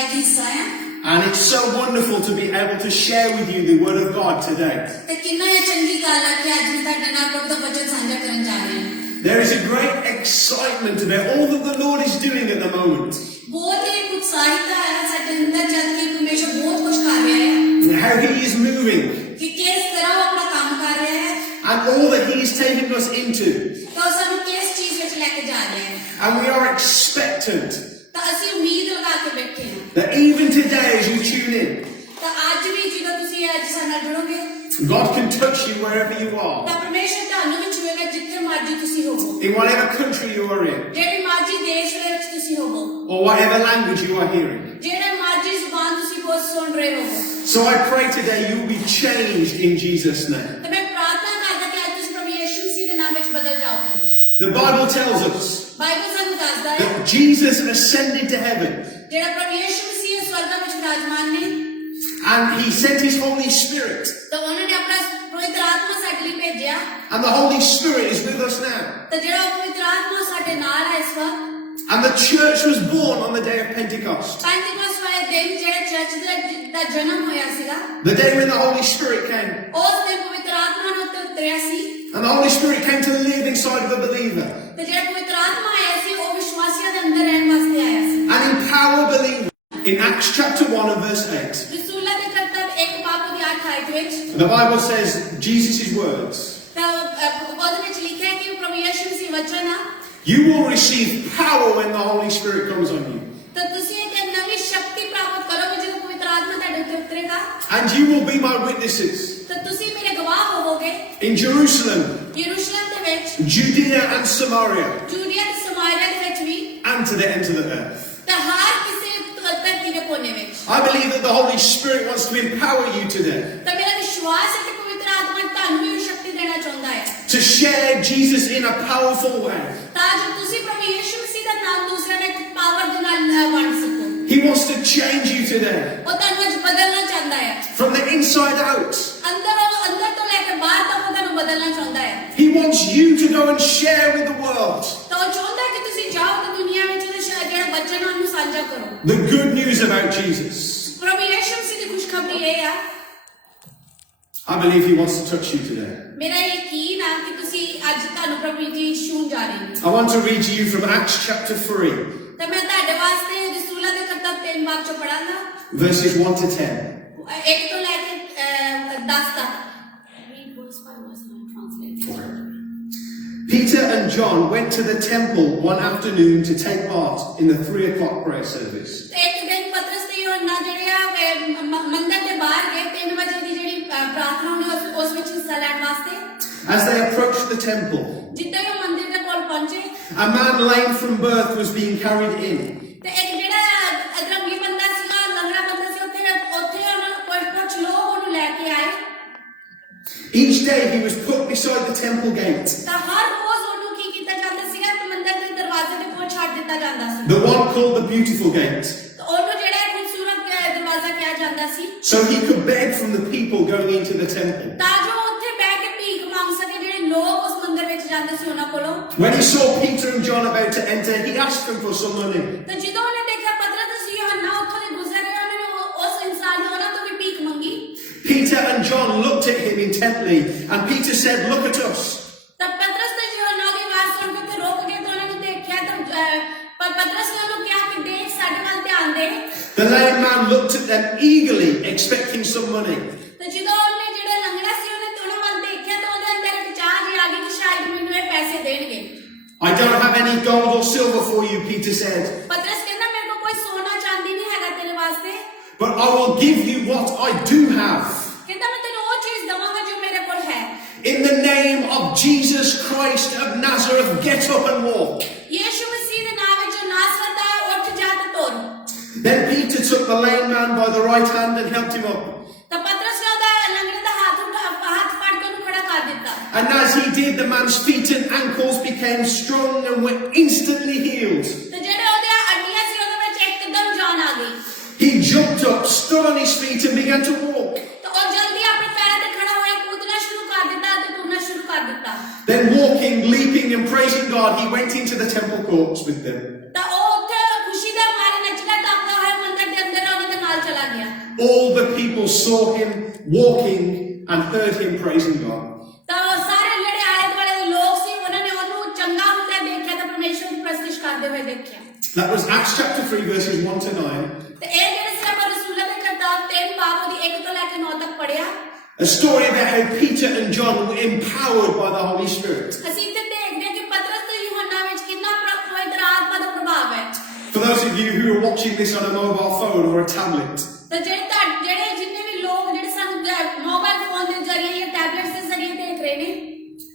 ਇੱਕ ਹਿੱਸਾ ਹਾਂ। and it's so wonderful to be able to share with you the Word of God today. ਤੇ ਕਿੰਨਾ ਇਹ ਚੰਗੀ ਗੱਲ ਹੈ ਕਿ ਅੱਜ ਮੈਂ ਤੁਹਾਡੇ ਨਾਲ ਪ੍ਰਭੂ ਦਾ ਵਚਨ ਸਾਂਝਾ ਕਰਨ ਜਾ ਰਹੀ ਹਾਂ। There is a great excitement about all that the Lord is doing at the moment, ਬਹੁਤ ਹੀ ਉਤਸ਼ਾਹਿਤ ਹੈ ਸਾਡੇ ਅੰਦਰ ਜਦ ਕਿ ਪਰਮੇਸ਼ਰ ਬਹੁਤ ਕੁਝ ਕਰ ਰਿਹਾ ਹੈ and how He is moving, ਕਿ ਕਿਸ ਤਰ੍ਹਾਂ ਉਹ ਆਪਣਾ ਕੰਮ ਕਰ ਰਿਹਾ ਹੈ and all that He is taking us into. ਤਾਂ ਸਾਨੂੰ ਕਿਸ ਚੀਜ਼ ਵਿੱਚ ਲੈ ਕੇ ਜਾ ਰਿਹਾ ਹੈ। And we are expectant ਤਾਂ ਅਸੀਂ ਉਮੀਦ ਲਗਾ ਕੇ ਬੈਠੇ ਹਾਂ that even today, as you tune in, ਤਾਂ ਅੱਜ ਵੀ ਜਦੋਂ ਤੁਸੀਂ ਅੱਜ ਸਾਡੇ ਨਾਲ ਜੁੜੋਗੇ God can touch you wherever you are, ਤਾਂ ਪਰਮੇਸ਼ਰ ਤੁਹਾਨੂੰ ਵੀ ਛੂਏਗਾ ਜਿੱਥੇ ਮਰਜ਼ੀ ਤੁਸੀਂ ਹੋਵੋ, in whatever country you are in, ਜਿਹੜੇ ਮਰਜ਼ੀ ਦੇਸ਼ ਵਿੱਚ ਤੁਸੀਂ ਹੋਵੋ, or whatever language you are hearing. ਜਿਹੜੇ ਮਰਜ਼ੀ ਜ਼ੁਬਾਨ ਤੁਸੀਂ ਬਹੁਤ ਸੁਣ ਰਹੇ ਹੋਵੋ। So I pray today you will be changed in Jesus' name. ਤੇ ਮੈਂ ਪ੍ਰਾਰਥਨਾ ਕਰਦਾ ਕਿ ਅੱਜ ਤੁਸੀਂ ਪ੍ਰਭੂ ਯਿਸੂ ਮਸੀਹ ਦੇ ਨਾਮ ਵਿੱਚ ਬਦਲ ਜਾਓਗੇ। The Bible tells us Bible ਸਾਨੂੰ ਦੱਸਦਾ ਹੈ that Jesus ascended to heaven ਜਿਹੜਾ ਪ੍ਰਭੂ ਯਿਸੂ ਮਸੀਹ ਸਵਰਗ ਵਿੱਚ ਵਿਰਾਜਮਾਨ ਨੇ and He sent His Holy Spirit, ਤਾਂ ਉਹਨਾਂ ਨੇ ਆਪਣਾ ਪਵਿੱਤਰ ਆਤਮਾ ਸਾਡੇ ਲਈ ਭੇਜਿਆ and the Holy Spirit is with us now. ਤਾਂ ਜਿਹੜਾ ਉਹ ਪਵਿੱਤਰ ਆਤਮਾ ਸਾਡੇ ਨਾਲ ਹੈ ਇਸ ਵਕਤ। And the church was born on the day of Pentecost, ਪੈਂਤੀਕੋਸਤ ਵਾਲੇ ਦਿਨ ਜਿਹੜਾ ਚਰਚ ਦਾ ਜਨਮ ਹੋਇਆ ਸੀਗਾ, the day when the Holy Spirit came, ਉਸ ਦਿਨ ਪਵਿੱਤਰ ਆਤਮਾ ਨੂੰ ਉੱਤੇ ਉਤਰਿਆ ਸੀ and the Holy Spirit came to live inside of the believer ਤੇ ਜਿਹੜਾ ਪਵਿੱਤਰ ਆਤਮਾ ਆਇਆ ਸੀ ਉਹ ਵਿਸ਼ਵਾਸੀਆਂ ਦੇ ਅੰਦਰ ਰਹਿਣ ਵਾਸਤੇ ਆਇਆ ਸੀ। and empower believers. In Acts chapter 1 and verse 8, ਰਸੂਲਾਂ ਦੇ ਕਰਤੱਵ 1 ਬਾਬ ਦੀ 8 ਆਇਤ ਵਿੱਚ the Bible says Jesus' words, ਤਾਂ ਉਹਦੇ ਵਿੱਚ ਲਿਖਿਆ ਹੈ ਕਿ ਪ੍ਰਭੂ ਯਿਸੂ ਮਸੀਹ ਵਚਨ ਆ you will receive power when the Holy Spirit comes on you, ਤਾਂ ਤੁਸੀਂ ਇੱਕ ਨਵੀਂ ਸ਼ਕਤੀ ਪ੍ਰਾਪਤ ਕਰੋਗੇ ਜਦੋਂ ਪਵਿੱਤਰ ਆਤਮਾ ਤੁਹਾਡੇ ਉੱਤੇ ਉਤਰੇਗਾ and you will be my witnesses ਤਾਂ ਤੁਸੀਂ ਮੇਰੇ ਗਵਾਹ ਹੋਵੋਗੇ in Jerusalem, ਯਰੂਸ਼ਲਮ ਦੇ ਵਿੱਚ, Judea and Samaria, ਜੂਦੀਆ ਤੇ ਸਮਾਰੀਆ ਦੇ ਵਿੱਚ ਵੀ and to the ends of the earth. ਤਾਂ ਹਰ ਕਿਸੇ ਧਰਤੀ ਦੇ ਕੋਨੇ ਵਿੱਚ। I believe that the Holy Spirit wants to empower you today ਤਾਂ ਮੇਰਾ ਵਿਸ਼ਵਾਸ ਹੈ ਕਿ ਪਵਿੱਤਰ ਆਤਮਾ ਤੁਹਾਨੂੰ ਵੀ ਸ਼ਕਤੀ ਦੇਣਾ ਚਾਹੁੰਦਾ ਹੈ to share Jesus in a powerful way. ਤਾਂ ਜੋ ਤੁਸੀਂ ਪ੍ਰਭੂ ਯਿਸੂ ਮਸੀਹ ਦਾ ਨਾਮ ਦੂਸਰਿਆਂ ਨਾਲ ਪਾਵਰ ਦੇ ਨਾਲ ਵੰਡ ਸਕੋ। He wants to change you today ਉਹ ਤੁਹਾਨੂੰ ਅੱਜ ਬਦਲਣਾ ਚਾਹੁੰਦਾ ਹੈ from the inside out. ਅੰਦਰ ਤੋਂ ਲੈ ਕੇ ਬਾਹਰ ਤੱਕ ਉਹ ਤੁਹਾਨੂੰ ਬਦਲਣਾ ਚਾਹੁੰਦਾ ਹੈ। He wants you to go and share with the world ਤਾਂ ਉਹ ਚਾਹੁੰਦਾ ਹੈ ਕਿ ਤੁਸੀਂ ਜਾਓ ਤੇ ਦੁਨੀਆ ਵਿੱਚ ਜਿਹੜਾ ਬੱਚਾ ਨਾਲ ਨੂੰ ਸਾਂਝਾ ਕਰੋ the good news about Jesus. ਪ੍ਰਭੂ ਯਿਸੂ ਮਸੀਹ ਦੀ ਖੁਸ਼ਖਬਰੀ ਇਹ ਆ। I believe He wants to touch you today. ਮੇਰਾ ਯਕੀਨ ਆ ਕਿ ਤੁਸੀਂ ਅੱਜ ਤੁਹਾਨੂੰ ਪ੍ਰਭੂ ਜੀ ਛੂਹਣ ਜਾ ਰਹੇ ਹੋ। I want to read to you from Acts chapter 3, ਤਾਂ ਮੈਂ ਤੁਹਾਡੇ ਵਾਸਤੇ ਰਸੂਲਾਂ ਦੇ ਕਰਤੱਵ 3 ਬਾਬ ਚੋਂ ਪੜਾਂਗਾ verses 1 to 10. 1 ਤੋਂ ਲੈ ਕੇ 10 ਤੱਕ। Peter and John went to the temple one afternoon to take part in the 3 o'clock prayer service. ਇੱਕ ਦਿਨ ਪਤਰਸ ਤੇ ਯੋਹੰਨਾ ਜਿਹੜੇ ਆ ਮੰਦਰ ਦੇ ਬਾਹਰ ਗਏ 3 ਵਜੇ ਦੀ ਜਿਹੜੀ ਪ੍ਰਾਰਥਨਾ ਹੋਣੀ ਉਸ ਵਿੱਚ ਹਿੱਸਾ ਲੈਣ ਵਾਸਤੇ। As they approached the temple, ਜਿੱਦਾਂ ਹੀ ਉਹ ਮੰਦਿਰ ਦੇ ਕੋਲ ਪਹੁੰਚੇ a man lame from birth was being carried in. ਤੇ ਇੱਕ ਜਿਹੜਾ ਅਦਰੰਗੀ ਬੰਦਾ ਸੀਗਾ, ਲੰਗੜਾ ਬੰਦਾ ਸੀ, ਉੱਥੇ ਉਹਨਾਂ ਕੁਝ ਲੋਕ ਉਹਨੂੰ ਲੈ ਕੇ ਆਏ। Each day he was put beside the temple gate, ਤਾਂ ਹਰ ਰੋਜ਼ ਉਹਨੂੰ ਕੀ ਕੀਤਾ ਜਾਂਦਾ ਸੀਗਾ ਕਿ ਮੰਦਿਰ ਦੇ ਦਰਵਾਜ਼ੇ ਦੇ ਕੋਲ ਛੱਡ ਦਿੱਤਾ ਜਾਂਦਾ ਸੀ। the one called the beautiful gate, ਉਹਨੂੰ ਜਿਹੜਾ ਖੂਬਸੂਰਤ ਦਰਵਾਜ਼ਾ ਕਿਹਾ ਜਾਂਦਾ ਸੀ so he could beg from the people going into the temple. ਤਾਂ ਜੋ ਉੱਥੇ ਬਹਿ ਕੇ ਭੀਖ ਮੰਗ ਸਕੇ ਜਿਹੜੇ ਲੋਕ ਉਸ ਮੰਦਿਰ ਵਿੱਚ ਜਾਂਦੇ ਸੀ ਉਹਨਾਂ ਕੋਲੋਂ। When he saw Peter and John about to enter, he asked them for some money. ਤਾਂ ਜਦੋਂ ਉਹਨੇ ਦੇਖਿਆ ਪਤਰਸ ਤੇ ਯੋਹੰਨਾ ਉੱਥੋਂ ਦੇ ਗੁਜ਼ਰ ਰਹੇ, ਉਹਨੇ ਉਸ ਇਨਸਾਨ ਨੇ ਉਹਨਾਂ ਤੋਂ ਵੀ ਭੀਖ ਮੰਗੀ। Peter Peter and John looked at him intently, and Peter said, "Look at us." तब पतरस ने यूहन्ना की बात सुनकर तो रोक गए तो उन्होंने देखा तब पतरस ने उन्हें कहा कि देख साढ़े वाल ध्यान दे The lame man looked at them eagerly, expecting some money. तो ਜਦੋਂ ਉਹਨੇ ਜਿਹੜਾ ਲੰਗੜਾ ਸੀ ਉਹਨੇ ਉਹਨਾਂ ਵੱਲ ਦੇਖਿਆ ਤਾਂ ਉਹਦੇ ਅੰਦਰ ਇੱਕ ਚਾਹ ਜਿਹੀ ਆ ਗਈ ਕਿ ਸ਼ਾਇਦ ਮੈਨੂੰ ਇਹ ਪੈਸੇ ਦੇਣਗੇ "I don't have any gold or silver for you," Peter said, ਪਤਰਸ ਕਹਿੰਦਾ ਮੇਰੇ ਕੋਲ ਕੋਈ ਸੋਨਾ ਚਾਂਦੀ ਨਹੀਂ ਹੈਗਾ ਤੇਰੇ ਵਾਸਤੇ "but I will give you what I do have. ਕਹਿੰਦਾ ਮੈਂ ਤੈਨੂੰ ਉਹ ਚੀਜ਼ ਦਵਾਂਗਾ ਜੋ ਮੇਰੇ ਕੋਲ ਹੈ In the name of Jesus Christ of Nazareth, get up and walk." Yishu ਮਸੀਹ ਦੇ ਨਾਮ ਵਿੱਚ ਨਾਸਰਤ ਦਾ ਉੱਠ ਜਾ ਤੇ ਤੁਰ Then Peter took the lame man by the right hand and helped him up. ਤਾਂ ਪਤਰਸ ਨੇ ਉਹਦਾ ਲੰਗੜੇ ਦਾ ਹੱਥ ਫੜ ਕੇ ਉਹਨੂੰ ਖੜਾ ਕਰ ਦਿੱਤਾ And as he did, the man's feet and ankles became strong and were instantly healed. ਤੇ ਜਿਹੜੇ ਉਹਦੇ ਅੱਡੀਆਂ ਸੀ ਉਹਦੇ ਵਿੱਚ ਇੱਕਦਮ ਜਾਨ ਆ ਗਈ He jumped up, stood on his feet, and began to walk. ਤਾਂ ਉਹ ਜਲਦੀ ਆਪਣੇ ਪੈਰਾਂ ਤੇ ਖੜਾ ਹੋਇਆ ਕੂਦਣਾ ਸ਼ੁਰੂ ਕਰ ਦਿੱਤਾ ਤੇ ਤੁਰਨਾ ਸ਼ੁਰੂ ਕਰ ਦਿੱਤਾ Then walking, leaping, and praising God, he went into the temple courts with them. ਤਾਂ ਉਹ ਉੱਥੇ ਖੁਸ਼ੀ ਦੇ ਮਾਰੇ ਨੱਚਦਾ ਟੱਪਦਾ ਹੋਇਆ ਮੰਦਰ ਦੇ ਅੰਦਰ ਉਹਨਾਂ ਦੇ ਨਾਲ ਚਲਾ ਗਿਆ All the people saw him walking and heard him praising God. ਤਾਂ ਸਾਰੇ ਜਿਹੜੇ ਆਲੇ ਦੁਆਲੇ ਦੇ ਲੋਕ ਸੀ ਉਹਨਾਂ ਨੇ ਉਹਨੂੰ ਚੰਗਾ ਹੁੰਦਾ ਦੇਖਿਆ ਤੇ ਪਰਮੇਸ਼ਵਰ ਦੀ ਪ੍ਰਸਤਿਸ਼ ਕਰਦੇ ਹੋਏ ਦੇਖਿਆ That was Acts chapter 3, verses 1 to 9. ਤੇ ਇਹ ਜਿਹੜੇ ਸੀ ਆਪਾਂ ਰਸੂਲਾਂ ਦੇ ਕਿਤਾਬ 3 ਬਾਬ ਉਹਦੀ 1 ਤੋਂ ਲੈ ਕੇ 9 ਤੱਕ ਪੜਿਆ A story about how Peter and John were empowered by the Holy Spirit. ਅਸੀਂ ਇੱਥੇ ਦੇਖਦੇ ਹਾਂ ਕਿ ਪਤਰਸ ਤੇ ਯੂਹੰਨਾ ਵਿੱਚ ਕਿੰਨਾ ਪਵਿੱਤਰ ਆਤਮਾ ਦਾ ਪ੍ਰਭਾਵ ਹੈ For those of you who are watching this on a mobile phone or a tablet, ਤੇ ਜਿਹੜੇ ਜਿੰਨੇ ਵੀ ਲੋਕ ਜਿਹੜੇ ਸਾਨੂੰ ਮੋਬਾਈਲ ਫੋਨ ਦੇ ਜ਼ਰੀਏ ਜਾਂ ਟੈਬਲੇਟਸ ਦੇ ਜ਼ਰੀਏ ਦੇਖ ਰਹੇ ਨੇ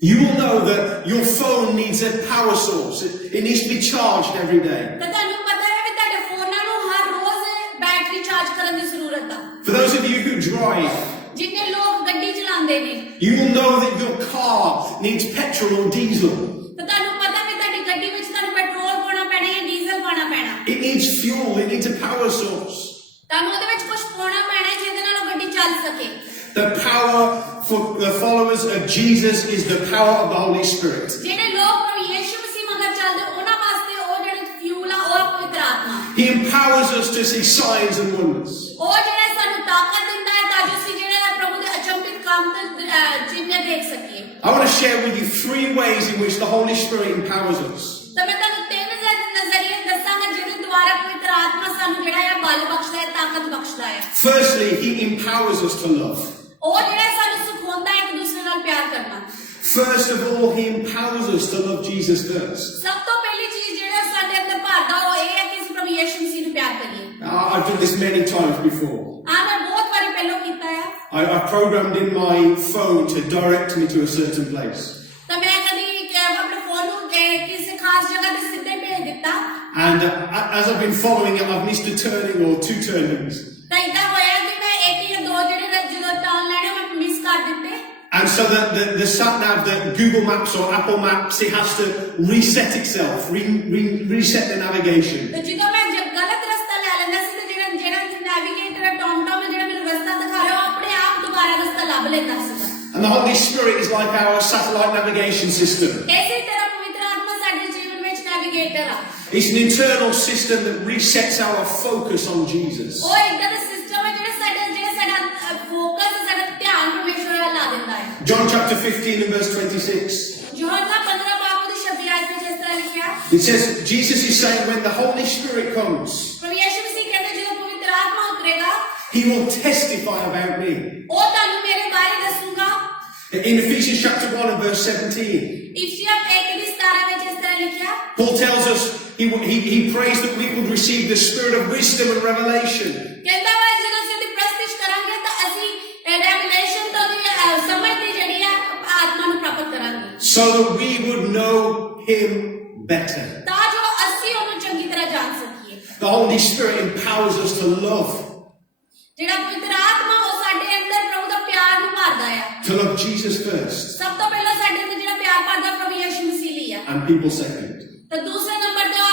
you will know that your phone needs a power source. It needs to be charged every day. ਤਾਂ ਤੁਹਾਨੂੰ ਪਤਾ ਹੈ ਵੀ ਤੁਹਾਡੇ ਫੋਨਾਂ ਨੂੰ ਹਰ ਰੋਜ਼ ਬੈਟਰੀ ਚਾਰਜ ਕਰਨ ਦੀ ਜ਼ਰੂਰਤ ਆ For those of you who drive, ਜਿੰਨੇ ਲੋਕ ਗੱਡੀ ਚਲਾਉਂਦੇ ਨੇ you will know that your car needs petrol or diesel. ਤਾਂ ਤੁਹਾਨੂੰ ਪਤਾ ਵੀ ਤੁਹਾਡੀ ਗੱਡੀ ਵਿੱਚ ਤੁਹਾਨੂੰ ਪੈਟਰੋਲ ਪਾਉਣਾ ਪੈਣਾ ਜਾਂ ਡੀਜ਼ਲ ਪਾਉਣਾ ਪੈਣਾ It needs fuel. It needs a power source. ਤੁਹਾਨੂੰ ਉਹਦੇ ਵਿੱਚ ਕੁਝ ਪਾਉਣਾ ਪੈਣਾ ਜਿਹਦੇ ਨਾਲ ਉਹ ਗੱਡੀ ਚੱਲ ਸਕੇ The power for the followers of Jesus is the power of the Holy Spirit. ਜਿਹੜੇ ਲੋਕ ਪ੍ਰਭੂ ਯਿਸੂ ਮਸੀਹ ਮਗਰ ਚੱਲਦੇ ਉਹਨਾਂ ਵਾਸਤੇ ਉਹ ਜਿਹੜੇ ਫਿਊਲ ਆ ਉਹ ਪਵਿੱਤਰ ਆਤਮਾ He empowers us to see signs and wonders. ਉਹ ਜਿਹੜਾ ਸਾਨੂੰ ਤਾਕਤ ਦਿੰਦਾ ਹੈ ਤਾਂ ਜੋ ਅਸੀਂ ਜਿਹੜੇ ਪ੍ਰਭੂ ਦੇ ਅਚੰਭਿਤ ਕੰਮ ਤੇ ਚਿੰਨ੍ਹ ਦੇਖ ਸਕੀਏ I want to share with you 3 ways in which the Holy Spirit empowers us. ਤਾਂ ਮੈਂ ਤੁਹਾਨੂੰ 3 ਨਜ਼ਰੀਏ ਦੱਸਾਂਗਾ ਜਿਹਦੇ ਦੁਆਰਾ ਪਵਿੱਤਰ ਆਤਮਾ ਸਾਨੂੰ ਜਿਹੜਾ ਹੈ ਬਲ ਬਖਸ਼ਦਾ ਹੈ ਤਾਕਤ ਬਖਸ਼ਦਾ ਹੈ Firstly, He empowers us to love. ਉਹ ਜਿਹੜਾ ਸਾਨੂੰ ਸਿਖਾਉਂਦਾ ਹੈ ਇੱਕ ਦੂਸਰੇ ਨਾਲ ਪਿਆਰ ਕਰਨਾ First of all, He empowers us to love Jesus first. ਸਭ ਤੋਂ ਪਹਿਲੀ ਚੀਜ਼ ਜਿਹੜਾ ਸਾਡੇ ਅੰਦਰ ਭਰਦਾ ਉਹ ਇਹ ਹੈ ਕਿ ਅਸੀਂ ਪ੍ਰਭੂ ਯਿਸੂ ਮਸੀਹ ਨੂੰ ਪਿਆਰ ਕਰੀਏ I've done this many times before. ਮੈਂ ਬਹੁਤ ਵਾਰੀ ਪਹਿਲਾਂ ਕੀਤਾ ਹੈ I've programmed in my phone to direct me to a certain place. ਤਾਂ ਮੈਂ ਕਦੀ ਆਪਣੇ ਫੋਨ ਨੂੰ ਕਿਸੇ ਖਾਸ ਜਗ੍ਹਾ ਤੇ ਸਿੱਧੇ ਭੇਜ ਦਿੱਤਾ And as I've been following it, I've missed a turning or 2 turnings. ਤਾਂ ਇਦਾਂ ਹੋਇਆ ਕਿ ਮੈਂ ਇੱਕ ਜਾਂ ਦੋ ਜਿਹੜੇ ਜਦੋਂ ਟਰਨ ਲੈਣੇ ਮੈਂ ਮਿਸ ਕਰ ਦਿੱਤੇ And so the sat nav, the Google Maps or Apple Maps, it has to reset itself, reset the navigation. ਤੇ ਜਦੋਂ ਮੈਂ ਗਲਤ ਰਸਤਾ ਲੈ ਲੈਂਦਾ ਸੀ ਤੇ ਜਿਹੜਾ ਨੈਵੀਗੇਟਰ ਟੌਮ ਜਿਹੜਾ ਮੈਨੂੰ ਰਸਤਾ ਦਿਖਾ ਰਿਹਾ ਉਹ ਆਪਣੇ ਆਪ ਦੁਬਾਰਾ ਰਸਤਾ ਲੱਭ ਲੈਂਦਾ ਸੀ And the Holy Spirit is like our satellite navigation system. ਇਸੇ ਤਰ੍ਹਾਂ ਪਵਿੱਤਰ ਆਤਮਾ ਸਾਡੇ ਜੀਵਨ ਵਿੱਚ ਨੈਵੀਗੇਟਰ ਆ It's an internal system that resets our focus on Jesus. ਉਹ ਇਦਾਂ ਦਾ ਸਿਸਟਮ ਹੈ ਜਿਹੜਾ ਸਾਡਾ ਫੋਕਸ ਸਾਡਾ ਧਿਆਨ ਪਰਮੇਸ਼ਵਰ ਵੱਲ ਲਾ ਦਿੰਦਾ ਹੈ John chapter 15 and verse 26. ਯੋਹੰਨਾ 15 ਬਾਬ ਦੀ 26 ਆਇਤ ਵਿੱਚ ਇਸ ਤਰ੍ਹਾਂ ਲਿਖਿਆ It says, Jesus is saying when the Holy Spirit comes, ਪ੍ਰਭੂ ਯਿਸੂ ਮਸੀਹ ਕਹਿੰਦੇ ਜਦੋਂ ਪਵਿੱਤਰ ਆਤਮਾ ਉਤਰੇਗਾ He will testify about me. ਉਹ ਤੁਹਾਨੂੰ ਮੇਰੇ ਬਾਰੇ ਦੱਸੂਗਾ In Ephesians chapter 1 and verse 17, ਇਫਸੀਆਂ 1 ਦੀ 17 ਵਿੱਚ ਇਸ ਤਰ੍ਹਾਂ ਲਿਖਿਆ Paul tells us, he prays that we would receive the spirit of wisdom and revelation. ਕਹਿੰਦਾ ਵਾ ਜਦੋਂ ਅਸੀਂ ਉਹਦੀ ਪ੍ਰਸਤਿਸ਼ ਕਰਾਂਗੇ ਤਾਂ ਅਸੀਂ ਰੈਵਲੇਸ਼ਨ ਤੋਂ ਵੀ ਸਮਝ ਦੀ ਜਿਹੜੀ ਆ ਆਤਮਾ ਨੂੰ ਪ੍ਰਾਪਤ ਕਰਾਂਗੇ So that we would know Him better. ਤਾਂ ਜੋ ਅਸੀਂ ਉਹਨੂੰ ਚੰਗੀ ਤਰ੍ਹਾਂ ਜਾਣ ਸਕੀਏ The Holy Spirit empowers us to love. ਜਿਹੜਾ ਪਵਿੱਤਰ ਆਤਮਾ ਉਹ ਸਾਡੇ ਅੰਦਰ ਪ੍ਰਭੂ ਦਾ ਪਿਆਰ ਨੂੰ ਭਰਦਾ ਆ To love Jesus first ਸਭ ਤੋਂ ਪਹਿਲਾਂ ਸਾਡੇ ਅੰਦਰ ਜਿਹੜਾ ਪਿਆਰ ਭਰਦਾ ਪ੍ਰਭੂ ਯਿਸੂ ਮਸੀਹ ਲਈ ਆ and people second. ਤਾਂ ਦੂਸਰੇ ਨੰਬਰ ਤੇ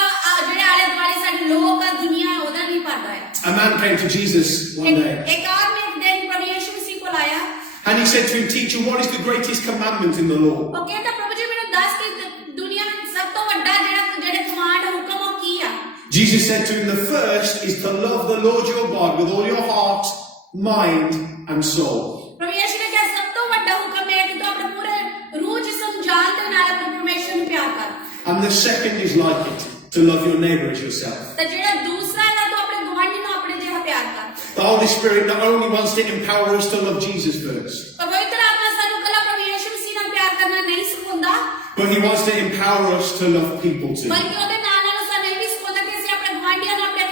ਜਿਹੜੇ ਆਲੇ ਦੁਆਲੇ ਸਾਡੇ ਲੋਕ ਆ ਦੁਨੀਆ ਉਹਦਾ ਨਹੀਂ ਭਰਦਾ ਹੈ A man came to Jesus one day ਇੱਕ ਆਦਮੀ ਇੱਕ ਦਿਨ ਪ੍ਰਭੂ ਯਿਸੂ ਮਸੀਹ ਕੋਲ ਆਇਆ and he said to him, Teacher, what is the greatest commandment in the law? ਉਹ ਕਹਿੰਦਾ ਪ੍ਰਭੂ ਜੀ ਮੈਨੂੰ ਦੱਸ ਕਿ ਦੁਨੀਆ ਵਿੱਚ ਸਭ ਤੋਂ ਵੱਡਾ ਜਿਹੜੇ ਕਮਾਂਡ ਹੁਕਮ ਉਹ ਕੀ ਆ Jesus said to him, the first is to love the Lord your God with all your heart, mind and soul. And the second is like it, to love your neighbor as yourself. ਤੇ ਜਿਹੜਾ ਦੂਸਰਾ ਹੈਗਾ ਤੂੰ ਆਪਣੇ ਗੁਆਂਢੀ ਨੂੰ ਆਪਣੇ ਜਿਹਾ ਪਿਆਰ ਕਰ। The Holy Spirit not only wants to empower us to love Jesus first, ਪਵਿੱਤਰ ਆਤਮਾ ਸਾਨੂੰ ਕੱਲਾ ਪ੍ਰਭੂ ਯਿਸੂ ਮਸੀਹ ਨਾਲ ਪਿਆਰ ਕਰਨਾ ਨਹੀਂ ਸਿਖਾਉਂਦਾ, but He wants to empower us to love people too. ਬਲਕਿ ਉਹਦੇ ਨਾਲ ਨਾਲ ਸਾਨੂੰ ਇਹ ਵੀ ਸਿਖਾਉਂਦਾ ਕਿ ਅਸੀਂ ਆਪਣੇ ਗੁਆਂਢੀਆਂ ਨੂੰ ਆਪਣੇ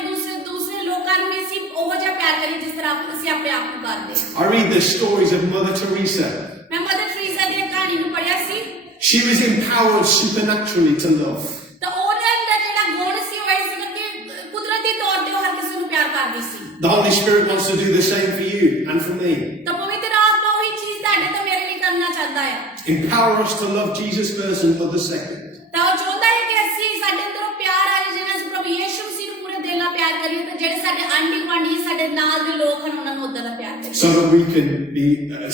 ਦੂਸਰੇ ਲੋਕਾਂ ਨੂੰ ਵੀ ਅਸੀਂ ਉਹ ਜਿਹਾ ਪਿਆਰ ਕਰੀਏ ਜਿਸ ਤਰ੍ਹਾਂ ਅਸੀਂ ਆਪਣੇ ਆਪ ਨੂੰ ਕਰਦੇ ਹਾਂ। I read the stories of Mother Teresa. ਮੈਂ ਮਦਰ ਟਰੀਜ਼ਾ ਦੀ ਕਹਾਣੀ ਨੂੰ ਪੜ੍ਹਿਆ ਸੀ। She was empowered supernaturally to love. ਤਾਂ ਉਹਦੇ ਅੰਦਰ ਜਿਹੜਾ ਗੁਣ ਸੀ ਉਹ ਇਹ ਸੀ ਕਿ ਕੁਦਰਤੀ ਤੌਰ ਤੇ ਉਹ ਹਰ ਕਿਸੇ ਨੂੰ ਪਿਆਰ ਕਰਦੀ ਸੀ। The Holy Spirit wants to do the same for you and for me. ਤਾਂ ਪਵਿੱਤਰ ਆਤਮਾ ਉਹੀ ਚੀਜ਼ ਤੁਹਾਡੇ ਤੇ ਮੇਰੇ ਲਈ ਕਰਨਾ ਚਾਹੁੰਦਾ ਹੈ। Empower us to love Jesus first and others second. ਤਾਂ ਉਹ ਚਾਹੁੰਦਾ ਹੈ ਕਿ ਅਸੀਂ ਸਾਡੇ ਅੰਦਰੋਂ ਪਿਆਰ ਆ ਜਾਏ, ਜਿਵੇਂ ਅਸੀਂ ਪ੍ਰਭੂ ਯਿਸੂ ਮਸੀਹ ਨੂੰ ਪੂਰੇ ਦਿਲ ਨਾਲ ਪਿਆਰ ਕਰੀਏ ਤੇ ਜਿਹੜੇ ਸਾਡੇ ਆਂਢੀ ਗੁਆਂਢੀ ਸਾਡੇ ਨਾਲ ਦੇ ਲੋਕ ਹਨ ਉਹਨਾਂ ਨੂੰ ਉਦਾਂ ਦਾ ਪਿਆਰ ਕਰੀਏ। So that we can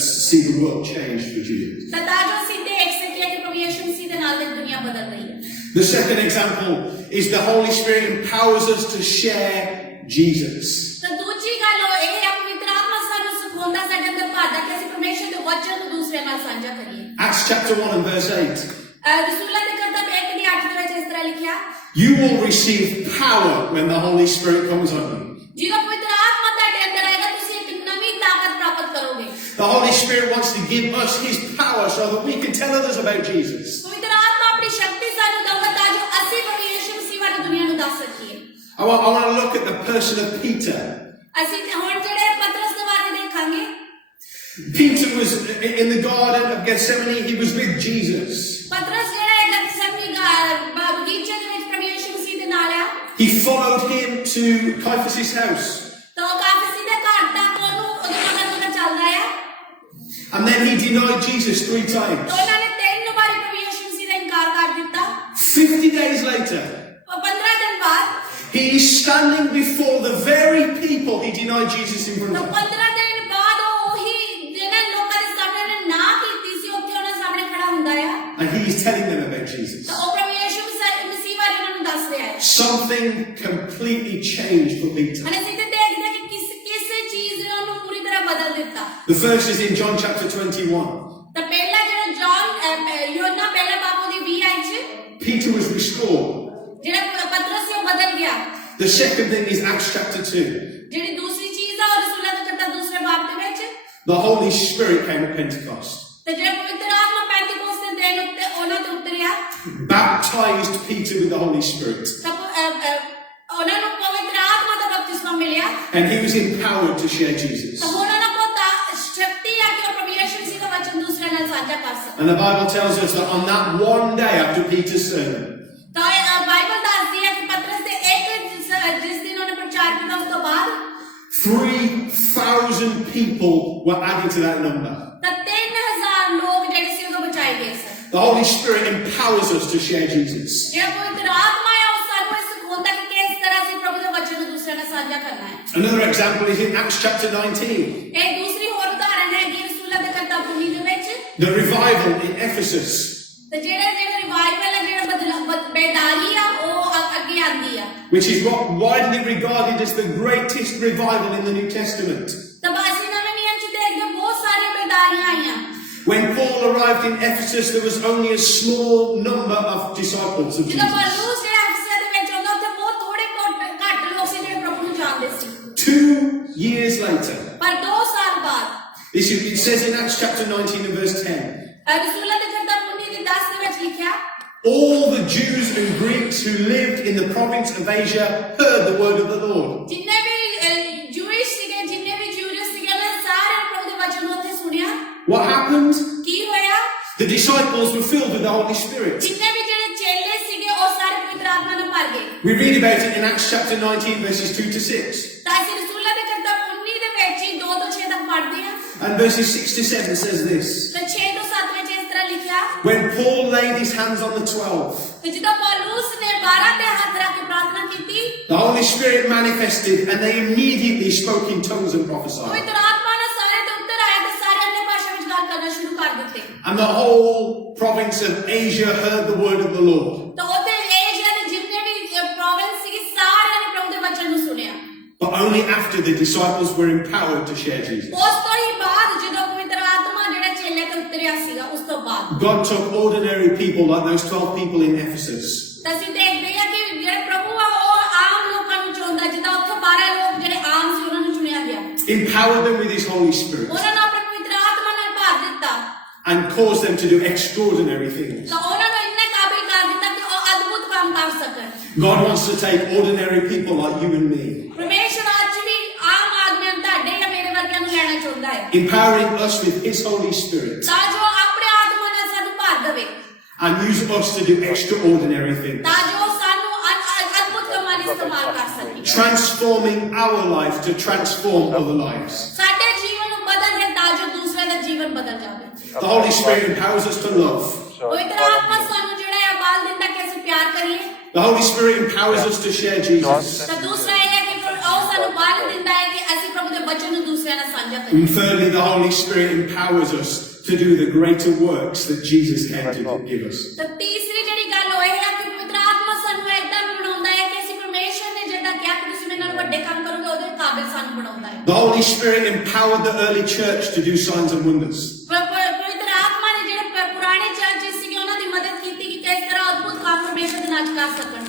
see the world change for Jesus. ਤਾਂ ਜੋ ਅਸੀਂ ਦੇਖ ਸਕੀਏ ਕਿ ਪ੍ਰਭੂ ਯਿਸੂ ਮਸੀਹ ਦੇ ਨਾਲ ਦੀ ਦੁਨੀਆ ਬਦਲ ਰਹੀ ਹੈ। The second example is the Holy Spirit empowers us to share Jesus. ਤਾਂ ਦੂਜੀ ਗੱਲ ਉਹ ਇਹ ਹੈ ਪਵਿੱਤਰ ਆਤਮਾ ਸਾਨੂੰ ਸਿਖਾਉਂਦਾ ਸਾਡੇ ਅੰਦਰ ਭਾਰਦਾ ਕਿ ਅਸੀਂ ਪਰਮੇਸ਼ਰ ਦੇ ਵਚਨ ਨੂੰ ਦੂਸਰਿਆਂ ਨਾਲ ਸਾਂਝਾ ਕਰੀਏ। Acts chapter 1 and verse 8. ਰਸੂਲਾਂ ਦੇ ਕਰਤੱਵ 1 ਦੀ 8 ਦੇ ਵਿੱਚ ਇਸ ਤਰ੍ਹਾਂ ਲਿਖਿਆ, You will receive power when the Holy Spirit comes on you. ਜਦੋਂ ਪਵਿੱਤਰ ਆਤਮਾ ਤੁਹਾਡੇ ਅੰਦਰ ਆਏਗਾ ਤੁਸੀਂ ਇੱਕ ਨਵੀਂ ਤਾਕਤ ਪ੍ਰਾਪਤ ਕਰੋਗੇ। The Holy Spirit wants to give us His power so that we can tell others about Jesus. ਪਵਿੱਤਰ ਆਤਮਾ ਆਪਣੀ ਸ਼ਕਤੀ ਸਾਨੂੰ ਦਊਗਾ ਤਾਂ ਜੋ ਅਸੀਂ ਪ੍ਰਭੂ ਯਿਸੂ ਮਸੀਹ ਬਾਰੇ ਦੁਨੀਆ ਨੂੰ ਦੱਸ ਸਕੀਏ। I want to look at the person of Peter. ਅਸੀਂ ਹੁਣ ਜਿਹੜੇ ਪਤਰਸ ਦੇ ਬਾਰੇ ਦੇਖਾਂਗੇ। Peter was in the Garden of Gethsemane. He was with Jesus. ਪਤਰਸ ਜਿਹੜਾ ਹੈ ਗਤਸਮਨੀ ਬਗੀਚੇ ਦੇ ਵਿੱਚ ਪ੍ਰਭੂ ਯਿਸੂ ਮਸੀਹ ਦੇ ਨਾਲ ਆ। He followed him to Caiaphas' house. ਤਾਂ ਉਹ ਕਾਫੀ ਦੇ ਘਰ ਤੱਕ ਉਹਨੂੰ ਉਹਦੇ ਮਗਰ ਚੱਲਦਾ ਆ। And then he denied Jesus 3 times. ਤਾਂ ਉਹਨਾਂ ਨੇ 3 ਵਾਰੀ ਪ੍ਰਭੂ ਯਿਸੂ ਮਸੀਹ ਦਾ ਇਨਕਾਰ ਕਰ ਦਿੱਤਾ। 50 days later, 15 ਦਿਨ ਬਾਅਦ he is standing before the very people he denied Jesus in front ਤਾਂ of. 15 ਦਿਨ ਬਾਅਦ ਉਹ ਉਹੀ ਜਿਹਨਾਂ ਲੋਕਾਂ ਦੇ ਸਾਹਮਣੇ ਨੇ ਨਾ ਕੀਤੀ ਸੀ ਉੱਥੇ ਉਹਨਾਂ ਸਾਹਮਣੇ ਖੜਾ ਹੁੰਦਾ ਆ। And he is telling them about Jesus. ਤਾਂ ਉਹ ਪ੍ਰਭੂ ਯਿਸੂ ਮਸੀਹ ਬਾਰੇ ਉਹਨਾਂ ਨੂੰ ਦੱਸ ਰਿਹਾ ਹੈ। Something completely changed for Peter. અને ਅਸੀਂ ਤੇ ਦੇਖਦੇ ਹਾਂ ਕਿ ਕਿਸੇ ਚੀਜ਼ ਨੇ ਉਹਨੂੰ ਪੂਰੀ ਤਰ੍ਹਾਂ ਬਦਲ ਦਿੱਤਾ। The first is in John chapter 21. ਤਾਂ ਪਹਿਲਾ ਜਿਹੜਾ ਜੌਨ ਯੋਹਨਾ ਪਹਿਲਾ ਬਾਬੂ ਦੀ 20 ਚ Peter was restored. ਜਿਹੜਾ ਪਤਰਸ ਸੀ ਉਹ ਬਦਲ ਗਿਆ। The second thing is Acts chapter 2. ਜਿਹੜੀ ਦੂਸਰੀ ਚੀਜ਼ ਆ ਉਹ ਰਸੂਲਾਂ ਦੇ ਕਰਤਾ ਦੂਸਰੇ ਬਾਬ ਦੇ ਵਿੱਚ The Holy Spirit came at Pentecost. ਤੇ ਜਿਹੜਾ ਪਵਿੱਤਰ ਆਤਮਾ ਪੈਂਤੀਕੋਸਤ ਦੇ ਦਿਨ ਉੱਤੇ ਉਹਨਾਂ ਤੇ ਉਤਰਿਆ। Baptized Peter with the Holy Spirit. ਤਾਂ ਉਹਨਾਂ ਨੂੰ ਪਵਿੱਤਰ ਆਤਮਾ ਦਾ ਬਪਤਿਸਮਾ ਮਿਲਿਆ। And he was empowered to share Jesus. ਤਾਂ ਹੁਣ ਉਹਨਾਂ ਕੋਲ ਸ਼ਕਤੀ ਆ ਕਿ ਉਹ ਪ੍ਰਭੂ ਯਿਸੂ ਮਸੀਹ ਦਾ ਵਚਨ ਦੂਸਰਿਆਂ ਨਾਲ ਸਾਂਝਾ ਕਰ ਸਕਣ। And the Bible tells us that on that one day after Peter's sermon, ਤਾਂ ਬਾਈਬਲ ਦੱਸਦੀ ਹੈ ਕਿ ਪਤਰਸ ਦੇ ਜਿਸ ਦਿਨ ਉਹਨੇ ਪ੍ਰਚਾਰ ਕੀਤਾ ਉਸ ਤੋਂ ਬਾਅਦ 3,000 people were added to that number. ਤਾਂ 3000 ਲੋਕ ਜਿਹੜੇ ਸੀ ਉਦੋਂ ਬਚਾਏ ਗਏ ਸਨ। The Holy Spirit empowers us to share Jesus. ਜਿਹੜਾ ਪਵਿੱਤਰ ਆਤਮਾ ਹੈ ਉਹ ਸਾਨੂੰ ਇਹ ਸਿਖਾਉਂਦਾ ਕਿ ਕਿਸ ਤਰ੍ਹਾਂ ਅਸੀਂ ਪ੍ਰਭੂ ਦੇ ਵਚਨ ਨੂੰ ਦੂਸਰਿਆਂ ਨਾਲ ਸਾਂਝਾ ਕਰਨਾ ਹੈ। Another example is in Acts chapter 19. ਇਹ ਦੂਸਰੀ ਹੋਰ ਉਦਾਹਰਣ ਹੈ ਕਿ ਰਸੂਲਾਂ ਦੇ ਕਰਤੱਵ 19 ਦੇ ਵਿੱਚ The revival in Ephesus. ਤੇ ਜਿਹੜਾ ਰਿਵਾਈਵਲ ਹੈ ਜਿਹੜਾ ਬੇਦਾਰੀ ਆ ਉਹ ਅੱਗੇ ਆਂਦੀ ਆ। Which is what widely regarded as the greatest revival in the New Testament. ਤਾਂ ਅਸੀਂ ਨਵੇਂ ਨਿਯਮ ਚ ਦੇਖਦੇ ਬਹੁਤ ਸਾਰੀਆਂ ਬੇਦਾਰੀਆਂ ਆਈਆਂ। When Paul arrived in Ephesus, there was only a small number of disciples of ਜਦੋਂ Jesus. ਪੌਲੁਸ ਜਿਹੜਾ ਅਫਸਰ ਦੇ ਵਿੱਚ ਆਉਂਦਾ ਉੱਥੇ ਬਹੁਤ ਥੋੜੇ ਘੱਟ ਲੋਕ ਸੀ ਜਿਹੜੇ ਪ੍ਰਭੂ ਨੂੰ ਜਾਣਦੇ ਸੀ। 2 years later, ਪਰ 2 ਸਾਲ ਬਾਅਦ it says in Acts chapter 19 and verse 10, ਰਸੂਲਾਂ ਦੇ ਕਰਤੱਵ 19 ਦੀ 10 ਦੇ ਵਿੱਚ ਲਿਖਿਆ, all the Jews and Greeks who lived in the province of Asia heard the word of the Lord. ਜਿੰਨੇ ਵੀ ਜੂਇਸ਼ ਸੀਗੇ ਜਿੰਨੇ ਵੀ ਜੂਰਿਸ ਸੀਗੇ ਉਹਨਾਂ ਨੇ ਸਾਰੇ ਪ੍ਰਭੂ ਦੇ ਵਚਨ ਨੂੰ ਉੱਥੇ ਸੁਣਿਆ। What happened? ਕੀ ਹੋਇਆ? The disciples were filled with the Holy Spirit. ਜਿੰਨੇ ਵੀ ਜਿਹੜੇ ਚੇਲੇ ਸੀਗੇ ਉਹ ਸਾਰੇ ਪਵਿੱਤਰ ਆਤਮਾ ਨਾਲ ਭਰ ਗਏ। We read about it in Acts chapter 19 verses 2 to 6. ਤਾਂ ਅਸੀਂ ਰਸੂਲਾਂ ਦੇ ਕਰਤੱਵ 19 ਦੇ ਵਿੱਚ ਹੀ 2 ਤੋਂ 6 ਤੱਕ ਪੜ੍ਹਦੇ ਹਾਂ। And verses 6 to 7 says this. ਤੇ 6 ਤੋਂ 7 ਵਿੱਚ ਇਸ ਤਰ੍ਹਾਂ ਲਿਖਿਆ, When Paul laid his hands on the 12, ਤੇ ਜਦੋਂ ਪੌਲੁਸ ਨੇ 12 ਤੇ ਹੱਥ ਰੱਖ ਕੇ ਪ੍ਰਾਰਥਨਾ ਕੀਤੀ, the Holy Spirit manifested and they immediately spoke in tongues and prophesied. ਪਵਿੱਤਰ ਆਤਮਾ ਨੇ ਸਾਰੇ ਤੇ ਉੱਤਰ ਆਇਆ ਤੇ ਸਾਰੇ अन्य ਭਾਸ਼ਾ ਵਿੱਚ ਗੱਲ ਕਰਨਾ ਸ਼ੁਰੂ ਕਰ ਦਿੱਤੇ। And the whole province of Asia heard the word of the Lord. ਤਾਂ ਉੱਥੇ ਏਸ਼ੀਆ ਦੇ ਜਿੰਨੇ ਵੀ ਪ੍ਰੋਵਿੰਸ ਸੀ ਸਾਰਿਆਂ ਨੇ ਪ੍ਰਭੂ ਦੇ ਵਚਨ ਨੂੰ ਸੁਣਿਆ। But only after the disciples were empowered to share Jesus. ਉਸ ਤੋਂ ਹੀ ਬਾਅਦ ਜਦੋਂ ਪਵਿੱਤਰ ਆਤਮਾ ਜਿਹੜਾ ਚੇਲੇ ਤੇ ਉਤਰਿਆ ਸੀਗਾ ਉਸ ਤੋਂ ਬਾਅਦ God took ordinary people like those 12 people in Ephesus. ਤਾਂ ਅਸੀਂ ਦੇਖਦੇ ਹਾਂ ਕਿ ਜਿਹੜੇ ਪ੍ਰਭੂ ਆ ਉਹ ਆਮ ਲੋਕਾਂ ਨੂੰ ਚੁਣਦਾ, ਜਿੱਦਾਂ ਉੱਥੇ 12 ਲੋਕ ਜਿਹੜੇ ਆਮ ਸੀ ਉਹਨਾਂ ਨੂੰ ਚੁਣਿਆ ਗਿਆ, Empowered them with His Holy Spirit. ਉਹਨਾਂ ਨੂੰ ਆਪਣੇ ਪਵਿੱਤਰ ਆਤਮਾ ਨਾਲ ਭਰ ਦਿੱਤਾ, And caused them to do extraordinary things. ਤਾਂ ਉਹਨਾਂ ਨੂੰ ਇੰਨੇ ਕਾਬਿਲ ਕਰ ਦਿੱਤਾ ਕਿ ਉਹ ਅਦਭੁਤ ਕੰਮ ਕਰ ਸਕਣ। God wants to take ordinary people like you and me, ਪਰਮੇਸ਼ਰ ਅੱਜ ਵੀ ਆਮ ਆਦਮੀਆਂ ਤੁਹਾਡੇ ਜਾਂ ਮੇਰੇ ਵਰਗਿਆਂ ਨੂੰ ਲੈਣਾ ਚਾਹੁੰਦਾ ਹੈ, empowering us with His Holy Spirit, ਤਾਂ ਜੋ ਆਪਣੇ ਆਤਮਾ ਨਾਲ ਸਾਨੂੰ ਭਰ ਦੇਵੇ, and use us to do extraordinary things. ਤਾਂ ਜੋ ਸਾਨੂੰ ਅਦਭੁਤ ਕੰਮਾਂ ਲਈ ਇਸਤੇਮਾਲ ਕਰ ਸਕੇ, Transforming our life to transform other lives. ਸਾਡੇ ਜੀਵਨ ਨੂੰ ਬਦਲ ਦੇ ਤਾਂ ਜੋ ਦੂਸਰੇ ਦਾ ਜੀਵਨ ਬਦਲ ਜਾਵੇ। The Holy Spirit empowers us to love. ਪਵਿੱਤਰ ਆਤਮਾ ਸਾਨੂੰ ਜਿਹੜਾ ਹੈ ਬਲ ਦਿੰਦਾ ਕਿ ਅਸੀਂ ਪਿਆਰ ਕਰੀਏ, The Holy Spirit empowers us to share Jesus. ਤਾਂ ਦੂਸਰਾ ਇਹ ਹੈ ਕਿ ਉਹ ਸਾਨੂੰ ਬਲ ਦਿੰਦਾ ਹੈ ਕਿ ਅਸੀਂ ਪ੍ਰਭੂ ਦੇ ਬਚਨ ਨੂੰ ਦੂਸਰਿਆਂ ਨਾਲ ਸਾਂਝਾ ਕਰੀਏ। And thirdly, the Holy Spirit empowers us to do the greater works that Jesus came to give us. ਤਾਂ ਤੀਸਰੀ ਜਿਹੜੀ ਗੱਲ ਉਹ ਇਹ ਹੈ ਕਿ ਪਵਿੱਤਰ ਆਤਮਾ ਸਾਨੂੰ ਏਦਾਂ ਬਣਾਉਂਦਾ ਹੈ ਕਿ ਅਸੀਂ ਪਰਮੇਸ਼ਰ ਨੇ ਜਿਹੜਾ ਕਿਹਾ ਕਿ ਤੁਸੀਂ ਮੇਰੇ ਨਾਲ ਵੱਡੇ ਕੰਮ ਕਰੋਗੇ, ਉਹਦੇ ਕਾਬਿਲ ਸਾਨੂੰ ਬਣਾਉਂਦਾ ਹੈ। The Holy Spirit empowered the early church to do signs and wonders. ਪਵਿੱਤਰ ਆਤਮਾ ਨੇ ਜਿਹੜੇ ਪੁਰਾਣੇ ਚਰਚ ਸੀਗੇ ਉਹਨਾਂ ਦੀ ਮਦਦ ਕੀਤੀ ਕਿ ਕਿਸ ਤਰ੍ਹਾਂ ਅਦਭੁਤ ਕੰਮ ਪਰਮੇਸ਼ਰ ਦੇ ਨਾਲ ਕਰ ਸਕਣ।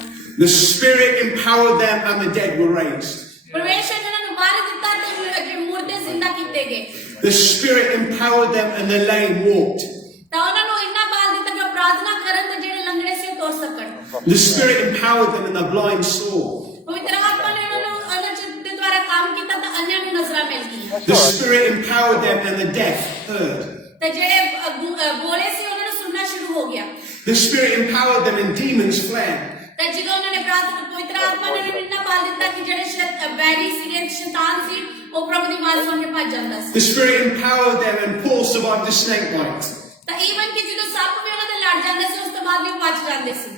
The Spirit empowered them and the dead were raised. ਪਰਮੇਸ਼ਰ ਨੇ ਉਹਨਾਂ ਨੂੰ ਬਲ ਦਿੱਤਾ ਤੇ ਮੁਰਦੇ ਜ਼ਿੰਦਾ ਕੀਤੇ ਗਏ। The Spirit empowered them and the lame walked. ਤਾਂ ਉਹਨਾਂ ਨੂੰ ਇੰਨਾ ਬਲ ਦਿੱਤਾ ਕਿ ਉਹ ਪ੍ਰਾਰਥਨਾ ਕਰਨ ਤੇ ਜਿਹੜੇ ਲੰਗੜੇ ਸੀ ਉਹ ਤੁਰ ਸਕਣ। The Spirit empowered them and the blind saw. ਪਵਿੱਤਰ ਆਤਮਾ ਨੇ ਉਹਨਾਂ ਨੂੰ ਉਹਨਾਂ ਦੇ ਦੁਆਰਾ ਕੰਮ ਕੀਤਾ ਤਾਂ ਅੰਨ੍ਹਿਆਂ ਨੂੰ ਨਜ਼ਰਾਂ ਮਿਲ ਗਈਆਂ। The Spirit empowered them and the deaf heard. ਤੇ ਜਿਹੜੇ ਬੋਲੇ ਸੀ ਉਹਨਾਂ ਨੂੰ ਸੁਣਨਾ ਸ਼ੁਰੂ ਹੋ ਗਿਆ। The Spirit empowered them and demons fled. ਤੇ ਜਦੋਂ ਉਹਨਾਂ ਨੇ ਪ੍ਰਾਰਥਨਾ ਪਵਿੱਤਰ ਆਤਮਾ ਨੇ ਇੰਨਾ ਬਲ ਦਿੱਤਾ ਕਿ ਜਿਹੜੇ ਬੈਰੀ ਸੀਗੇ, ਸ਼ੈਤਾਨ ਸੀ, ਉਹ ਪ੍ਰਭੂ ਦੀ ਆਵਾਜ਼ ਸੁਣ ਕੇ ਭੱਜ ਜਾਂਦਾ ਸੀ। The Spirit empowered them and Paul survived the snake bite. ਤਾਂ ਈਵਨ ਕਿ ਜਦੋਂ ਸੱਪ ਵੀ ਉਹਨਾਂ ਤੇ ਲੜ ਜਾਂਦੇ ਸੀ, ਉਸ ਤੋਂ ਬਾਅਦ ਵੀ ਉਹ ਬਚ ਜਾਂਦੇ ਸੀ।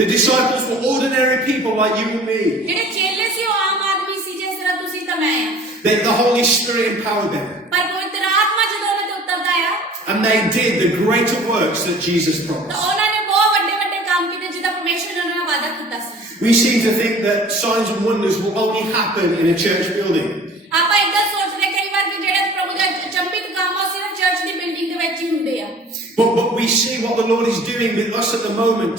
The disciples were ordinary people like you and me. ਜਿਹੜੇ ਚੇਲੇ ਸੀ ਉਹ ਆਮ ਆਦਮੀ ਸੀ, ਜਿਸ ਤਰ੍ਹਾਂ ਤੁਸੀਂ ਤਾਂ ਮੈਂ ਆ। Then the Holy Spirit empowered them. ਪਰ ਪਵਿੱਤਰ ਆਤਮਾ ਜਦੋਂ ਉਹਨਾਂ ਤੇ ਉਤਰਦਾ ਆ, And they did the greater works that Jesus ਤਾਂ promised. ਉਹਨਾਂ ਨੇ ਬਹੁਤ ਵੱਡੇ ਵੱਡੇ ਕੰਮ ਕੀਤੇ ਜਿਹਦਾ ਪਰਮੇਸ਼ਰ ਨੇ ਉਹਨਾਂ ਨਾਲ ਵਾਅਦਾ ਕੀਤਾ ਸੀ। We seem to think that signs and wonders will only happen in a church building. ਆਪਾਂ ਇਦਾਂ ਸੋਚਦੇ ਕਈ ਵਾਰ ਕਿ ਜਿਹੜੇ ਪ੍ਰਭੂ ਦਾ ਅਚੰਭਿਤ ਕੰਮ ਆ, ਉਹ ਸਿਰਫ ਚਰਚ ਦੀ ਬਿਲਡਿੰਗ ਦੇ ਵਿੱਚ ਹੀ ਹੁੰਦੇ ਆ। But we see what the Lord is doing with us at the moment.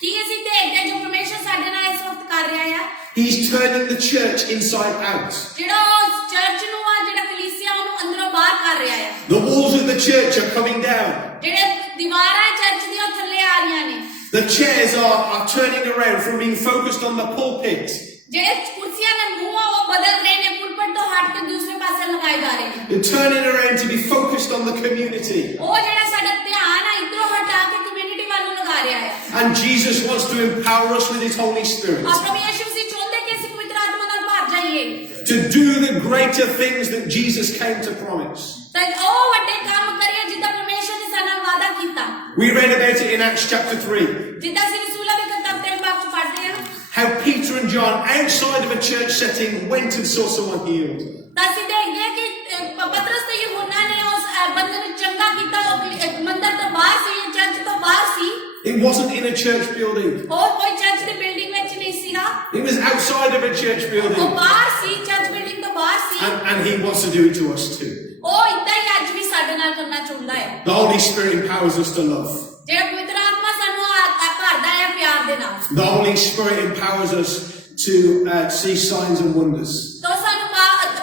ਕੀ ਅਸੀਂ ਦੇਖਦੇ ਜੋ ਪਰਮੇਸ਼ਰ ਸਾਡੇ ਨਾਲ ਇਸ ਵਕਤ ਕਰ ਰਿਹਾ ਆ? He's turning the church inside out. ਜਿਹੜਾ ਉਹ ਚਰਚ ਨੂੰ ਆ, ਜਿਹੜਾ ਕਲੀਸਿਆ ਉਹਨੂੰ ਅੰਦਰੋਂ ਬਾਹਰ ਕਰ ਰਿਹਾ ਆ। The walls of the church are coming down. ਜਿਹੜੇ ਦੀਵਾਰਾਂ ਚਰਚ ਦੀਆਂ ਉਹ ਥੱਲੇ ਆ ਰਹੀਆਂ ਨੇ। The chairs are turning around from being focused on the pulpit. ਜਿਹੜੇ ਕੁਰਸੀਆਂ ਦੇ ਮੂੰਹ ਆ ਉਹ ਬਦਲ ਰਹੇ ਨੇ, ਪੁਲਪਟ ਤੋਂ ਹਟ ਕੇ ਦੂਸਰੇ ਪਾਸੇ ਲਗਾਏ ਜਾ ਰਹੇ ਨੇ। They're turning around to be focused on the community. ਉਹ ਜਿਹੜਾ ਸਾਡਾ ਧਿਆਨ ਆ ਇੱਧਰੋਂ ਹਟਾ ਕੇ ਕਮਿਊਨਿਟੀ ਵੱਲ ਨੂੰ ਲਗਾ ਰਿਹਾ ਹੈ। And Jesus wants to empower us with His Holy Spirit ਆ ਪ੍ਰਭੂ ਯਿਸੂ ਮਸੀਹ ਚਾਹੁੰਦੇ ਕਿ ਅਸੀਂ ਪਵਿੱਤਰ ਆਤਮਾ ਨਾਲ ਭਰ ਜਾਈਏ, to do the greater things that Jesus came to promise. ਤਾਂ ਉਹ ਵੱਡੇ ਕੰਮ ਕਰੀਏ ਜਿੱਦਾਂ ਪਰਮੇਸ਼ਰ ਨੇ ਸਾਡੇ ਨਾਲ ਵਾਅਦਾ ਕੀਤਾ। We read about it in Acts chapter 3. ਜਿੱਦਾਂ ਅਸੀਂ ਰਸੂਲਾਂ ਦੀ ਕਿਤਾਬ 3 ਬਾਬ ਚ ਪੜ੍ਹਦੇ ਹਾਂ, How Peter and John, outside of a church setting, went and saw someone healed. ਤਾਂ ਅਸੀਂ ਦੇਖਦੇ ਹਾਂ ਕਿ ਪਤਰਸ ਤੇ ਯਹੂਨਾ ਨੇ ਉਸ ਬੰਦੇ ਨੂੰ ਚੰਗਾ ਕੀਤਾ। ਉਹ ਮੰਦਰ ਤੋਂ ਬਾਹਰ ਸੀ, ਚਰਚ ਤੋਂ ਬਾਹਰ ਸੀ, It wasn't in a church building. ਉਹ ਕੋਈ ਚਰਚ ਦੀ ਬਿਲਡਿੰਗ ਵਿੱਚ ਨਹੀਂ ਸੀਗਾ, It was outside of a church ਉਹ building. ਬਾਹਰ ਸੀ, ਚਰਚ ਬਿਲਡਿੰਗ ਤੋਂ ਬਾਹਰ ਸੀ। And He wants to do it to us too. ਉਹ ਇਦਾਂ ਹੀ ਅੱਜ ਵੀ ਸਾਡੇ ਨਾਲ ਕਰਨਾ ਚਾਹੁੰਦਾ ਹੈ। The Holy Spirit empowers us to love. ਜਿਹੜਾ ਪਵਿੱਤਰ ਆਤਮਾ ਸਾਨੂੰ ਭਰਦਾ ਹੈ ਪਿਆਰ ਦੇ ਨਾਲ, The Holy Spirit empowers us to see signs and wonders. ਤਾਂ ਸਾਨੂੰ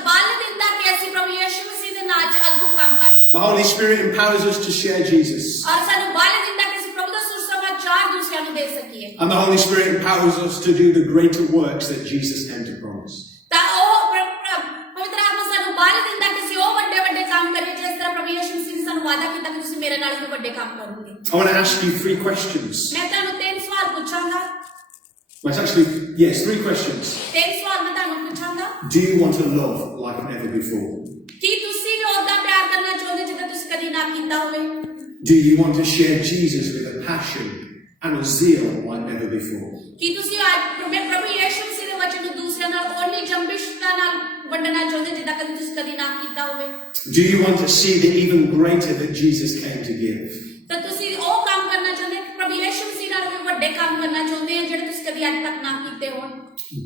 ਬਲ ਦਿੰਦਾ ਕਿ ਅਸੀਂ ਪ੍ਰਭੂ ਯਿਸੂ ਮਸੀਹ ਦੇ ਨਾਮ 'ਚ ਅਦਭੁਤ ਕੰਮ ਕਰ ਸਕੀਏ। The Holy Spirit empowers us to share Jesus. ਔਰ ਸਾਨੂੰ ਬਲ ਦਿੰਦਾ ਕਿ ਅਸੀਂ ਪ੍ਰਭੂ ਦਾ ਸੁਸਮਾਚਾਰ ਦੂਸਰਿਆਂ ਨੂੰ ਦੇ ਸਕੀਏ। And the Holy Spirit empowers us to do the greater works that Jesus came to promise. ਤਾਂ ਉਹ ਪਵਿੱਤਰ ਆਤਮਾ ਸਾਨੂੰ ਬਲ ਦਿੰਦਾ ਕਿ ਅਸੀਂ ਉਹ ਵੱਡੇ ਵੱਡੇ ਕੰਮ ਕਰੀਏ ਜਿਸ ਤਰ੍ਹਾਂ ਪ੍ਰਭੂ ਯਿਸੂ ਮਸੀਹ ਨੇ ਸਾਨੂੰ ਵਾਅਦਾ ਕੀਤਾ ਕਿ ਤੁਸੀਂ ਮੇਰੇ ਨਾਲ ਵੀ ਵੱਡੇ ਕੰਮ ਕਰੋਗੇ। I want to ask you 3 questions. ਮੈਂ ਤੁਹਾਨੂੰ 3 ਸਵਾਲ ਪੁੱਛਾਂਗਾ। Well, it's actually, yes, 3 questions. 3 ਸਵਾਲ ਮੈਂ ਤੁਹਾਨੂੰ ਪੁੱਛਾਂਗਾ। Do you want to love like never before? ਕੀ ਤੁਸੀਂ ਵੀ ਉਦਾਂ ਪਿਆਰ ਕਰਨਾ ਚਾਹੁੰਦੇ ਜਿੱਦਾਂ ਤੁਸੀਂ ਕਦੀ ਨਾ ਕੀਤਾ ਹੋਵੇ? Do you want to share Jesus with a passion and a zeal like never before? ਕੀ ਤੁਸੀਂ ਅੱਜ ਪ੍ਰਭੂ ਯਿਸੂ ਮਸੀਹ ਦੇ ਵਚਨ ਨੂੰ ਦੂਸਰਿਆਂ ਨਾਲ ਓਨੀ ਜੰਬਿਸ਼ਤਾ ਨਾਲ ਵੰਡਣਾ ਚਾਹੁੰਦੇ ਜਿੱਦਾਂ ਕਦੀ ਤੁਸੀਂ ਕਦੀ ਨਾ ਕੀਤਾ ਹੋਵੇ? Do you want to see the even greater that Jesus came to give? ਤਾਂ ਤੁਸੀਂ ਉਹ ਕੰਮ ਕਰਨਾ ਚਾਹੁੰਦੇ ਪ੍ਰਭੂ ਯਿਸੂ ਮਸੀਹ ਨਾਲ ਵੀ ਵੱਡੇ ਕੰਮ ਕਰਨਾ ਚਾਹੁੰਦੇ ਆ ਜਿਹੜੇ ਤੁਸੀਂ ਕਦੀ ਅੱਜ ਤੱਕ ਨਾ ਕੀਤੇ ਹੋਣ?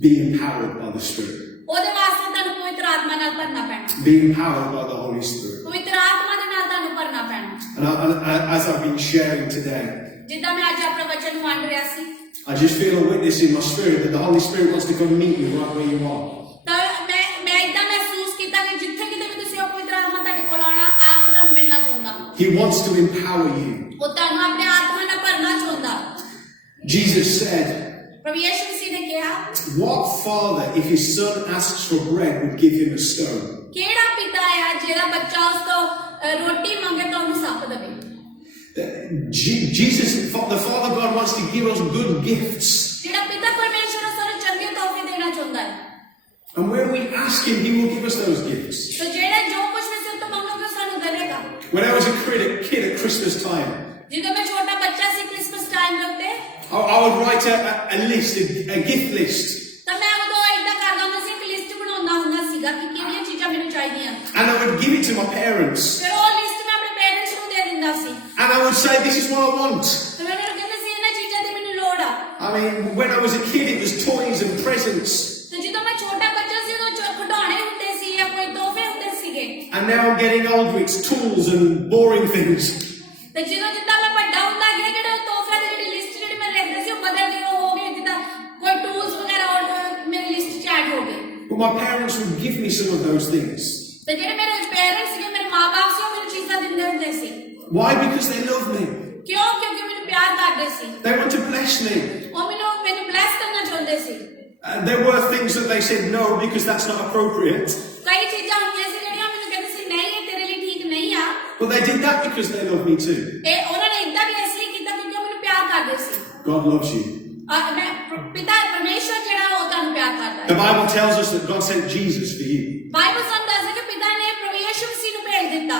Be empowered by the Spirit. ਉਹਦੇ ਵਾਸਤੇ ਤੁਹਾਨੂੰ ਪਵਿੱਤਰ ਆਤਮਾ ਨਾਲ ਭਰਨਾ ਪੈਣਾ। Be empowered by the Holy Spirit. ਪਵਿੱਤਰ ਆਤਮਾ ਦੇ ਨਾਲ ਤੁਹਾਨੂੰ ਭਰਨਾ ਪੈਣਾ। And as I've been sharing today, ਜਿੱਦਾਂ ਮੈਂ ਅੱਜ ਆਪਣਾ ਵਚਨ ਨੂੰ ਵੰਡ ਰਿਹਾ ਸੀ I just feel a witness in my spirit that the Holy Spirit wants to come meet you right where you are. ਤਾਂ ਮੈਂ ਇਦਾਂ ਮਹਿਸੂਸ ਕੀਤਾ ਕਿ ਜਿੱਥੇ ਕਿਤੇ ਵੀ ਤੁਸੀਂ ਹੋ ਪਵਿੱਤਰ ਆਤਮਾ ਤੁਹਾਡੇ ਕੋਲ ਆਉਣਾ ਆ ਕੇ ਤੁਹਾਨੂੰ ਮਿਲਣਾ ਚਾਹੁੰਦਾ He wants to empower you. ਉਹ ਤੁਹਾਨੂੰ ਆਪਣੇ ਆਤਮਾ ਨਾਲ ਭਰਨਾ ਚਾਹੁੰਦਾ Jesus said, ਪ੍ਰਭੂ ਯਿਸੂ ਮਸੀਹ ਨੇ ਕਿਹਾ what father, if his son asks for bread, would give him a stone? ਕਿਹੜਾ ਪਿਤਾ ਆ ਜਿਹੜਾ ਬੱਚਾ ਉਸ ਤੋਂ ਰੋਟੀ ਮੰਗੇ ਤਾਂ ਉਹਨੂੰ ਸੱਪ ਦੇਵੇ Jesus, the Father God wants to give us good gifts. ਜਿਹੜਾ ਪਿਤਾ ਪਰਮੇਸ਼ਰ ਸਾਨੂੰ ਚੰਗੇ ਤੋਹਫੇ ਦੇਣਾ ਚਾਹੁੰਦਾ ਹੈ And when we ask him, he will give us those gifts. ਤਾਂ ਜਿਹੜਾ ਜੋ ਕੁਝ ਵੀ ਅਸੀਂ ਉਹ ਤੋਂ ਮੰਗੋਗੇ ਉਹ ਸਾਨੂੰ ਦੇਵੇਗਾ When I was a kid at Christmas time, ਜਦੋਂ ਮੈਂ ਛੋਟਾ ਬੱਚਾ ਸੀ ਕ੍ਰਿਸਮਸ ਟਾਈਮ ਦੇ ਉੱਤੇ I would write a list, a gift list. ਤਾਂ ਮੈਂ ਉਦੋਂ ਏਦਾਂ ਕਰਦਾ ਹੁੰਦਾ ਸੀ ਇੱਕ ਲਿਸਟ ਬਣਾਉਂਦਾ ਹੁੰਦਾ ਸੀਗਾ ਕਿ ਕਿਹੜੀਆਂ ਚੀਜ਼ਾਂ ਮੈਨੂੰ ਚਾਹੀਦੀਆਂ And I would give it to my parents. ਫਿਰ ਉਹ ਲਿਸਟ ਮੈਂ ਆਪਣੇ ਪੇਰੈਂਟਸ ਨੂੰ ਦੇ ਦਿੰਦਾ ਸੀ And I would say, this is what I want. ਤੇ ਮੈਂ ਉਹਨਾਂ ਨੂੰ ਕਹਿੰਦਾ ਸੀ ਇਹਨਾਂ ਚੀਜ਼ਾਂ ਦੀ ਮੈਨੂੰ ਲੋੜ ਆ I mean, when I was a kid, it was toys and presents. ਤੇ ਜਦੋਂ ਮੈਂ ਛੋਟਾ ਬੱਚਾ ਸੀ ਉਦੋਂ ਖਿਡੌਣੇ ਹੁੰਦੇ ਸੀ ਜਾਂ ਕੋਈ ਤੋਹਫੇ ਹੁੰਦੇ ਸੀਗੇ And now I'm getting older, it's tools and boring things. ਤੇ ਜਦੋਂ ਜਿੱਦਾਂ ਮੈਂ ਵੱਡਾ ਹੁੰਦਾ ਗਿਆ ਜਿਹੜੇ ਤੋਹਫਿਆਂ ਦੀ ਜਿਹੜੀ ਲਿਸਟ ਜਿਹੜੀ ਮੈਂ ਲਿਖਦਾ ਸੀ ਉਹ ਬਦਲ ਗਈ ਉਹ ਹੋ ਗਈ ਜਿੱਦਾਂ ਕੋਈ ਟੂਲਸ ਵਗੈਰਾ ਔਰ ਮੇਰੀ ਲਿਸਟ 'ਚ ਐਡ ਹੋ ਗਏ But my parents would give me some of those things. ਤੇ ਜਿਹੜੇ ਮੇਰੇ ਪੇਰੈਂਟਸ ਸੀਗੇ ਮੇਰੇ ਮਾਪੇ ਸੀ ਉਹ ਮੈਨੂੰ ਚੀਜ਼ਾਂ ਦਿੰਦੇ ਹੁੰਦੇ ਸੀ Why? Because they love me. ਕਿਉਂ ਕਿਉਂਕਿ ਮੈਨੂੰ ਪਿਆਰ ਕਰਦੇ ਸੀ They want to bless me. ਉਹ ਮੈਨੂੰ ਬਲੈਸ ਕਰਨਾ ਚਾਹੁੰਦੇ ਸੀ There were things that they said no because that's not appropriate. ਕਈ ਚੀਜ਼ਾਂ ਹੁੰਦੀਆਂ ਸੀ ਜਿਹੜੀਆਂ ਮੈਨੂੰ ਕਹਿੰਦੇ ਸੀ ਨਹੀਂ ਇਹ ਤੇਰੇ ਲਈ ਠੀਕ ਨਹੀਂ ਆ But they did that because they love me too. ਇਹ ਉਹਨਾਂ ਨੇ ਇਦਾਂ ਵੀ ਇਸ ਲਈ ਕੀਤਾ ਕਿਉਂਕਿ ਉਹ ਮੈਨੂੰ ਪਿਆਰ ਕਰਦੇ ਸੀ God loves you. ਪਿਤਾ ਪਰਮੇਸ਼ਰ ਜਿਹੜਾ ਉਹ ਤੁਹਾਨੂੰ ਪਿਆਰ ਕਰਦਾ The ਹੈ Bible tells us that God sent Jesus for you. Bible ਸਾਨੂੰ ਦੱਸਦਾ ਕਿ ਪਿਤਾ ਨੇ ਪ੍ਰਭੂ ਯਿਸੂ ਮਸੀਹ ਨੂੰ ਭੇਜ ਦਿੱਤਾ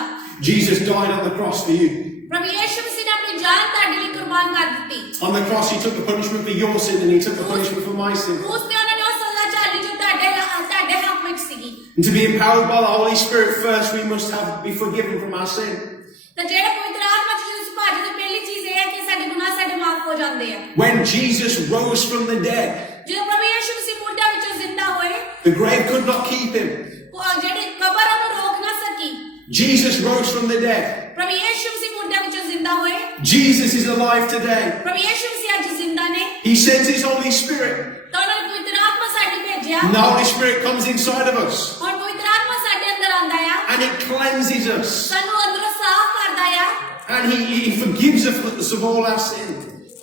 Jesus died on the cross for you. ਪ੍ਰਭੂ ਯਿਸੂ ਮਸੀਹ ਨੇ ਆਪਣੀ ਜਾਨ ਤੁਹਾਡੇ ਲਈ ਕੁਰਬਾਨ ਕਰ ਦਿੱਤੀ On the cross, He took the punishment for your sin and He took the punishment for my sin. ਉਸ ਤੇ ਉਹਨਾਂ ਨੇ ਉਹ ਸਜ਼ਾ ਝਾਲੀ ਜੋ ਤੁਹਾਡੇ ਹੱਕ ਵਿੱਚ ਸੀਗੀ And to be empowered by the Holy Spirit, first we must be forgiven from our sin. ਤਾਂ ਜਿਹੜਾ ਪਵਿੱਤਰ ਆਤਮਾ ਚ ਜਦੋਂ ਸੁਭਾਅ ਦੀ ਪਹਿਲੀ ਚੀਜ਼ ਇਹ ਹੈ ਕਿ ਸਾਡੇ ਗੁਨਾਹ ਸਾਡੇ ਮਾਫ ਹੋ ਜਾਂਦੇ ਆ When Jesus rose from the dead, ਜਦੋਂ ਪ੍ਰਭੂ ਯਿਸੂ ਮਸੀਹ ਮੁਰਦਿਆਂ ਵਿੱਚੋਂ ਜ਼ਿੰਦਾ ਹੋਏ the grave could not keep Him. ਉਹ ਜਿਹੜੀ ਕਬਰ ਉਹਨੂੰ ਰੋਕ ਨਾ ਸਕੀ Jesus rose from the dead. ਪ੍ਰਭੂ ਯਿਸੂ ਮਸੀਹ ਮੁਰਦਿਆਂ ਵਿੱਚੋਂ ਜ਼ਿੰਦਾ ਹੋਏ Jesus is alive today. ਪ੍ਰਭੂ ਯਿਸੂ ਮਸੀਹ ਅੱਜ ਜ਼ਿੰਦਾ ਨੇ He sends His Holy Spirit. ਤਾਂ ਉਹਨਾਂ ਨੇ ਪਵਿੱਤਰ ਆਤਮਾ ਸਾਡੇ ਭੇਜਿਆ And the Holy Spirit comes inside of us ਹੁਣ ਪਵਿੱਤਰ ਆਤਮਾ ਸਾਡੇ ਅੰਦਰ ਆਂਦਾ ਆ and it cleanses us. ਸਾਨੂੰ ਅੰਦਰੋਂ ਸਾਫ਼ ਕਰਦਾ ਆ And He forgives us of all our sin.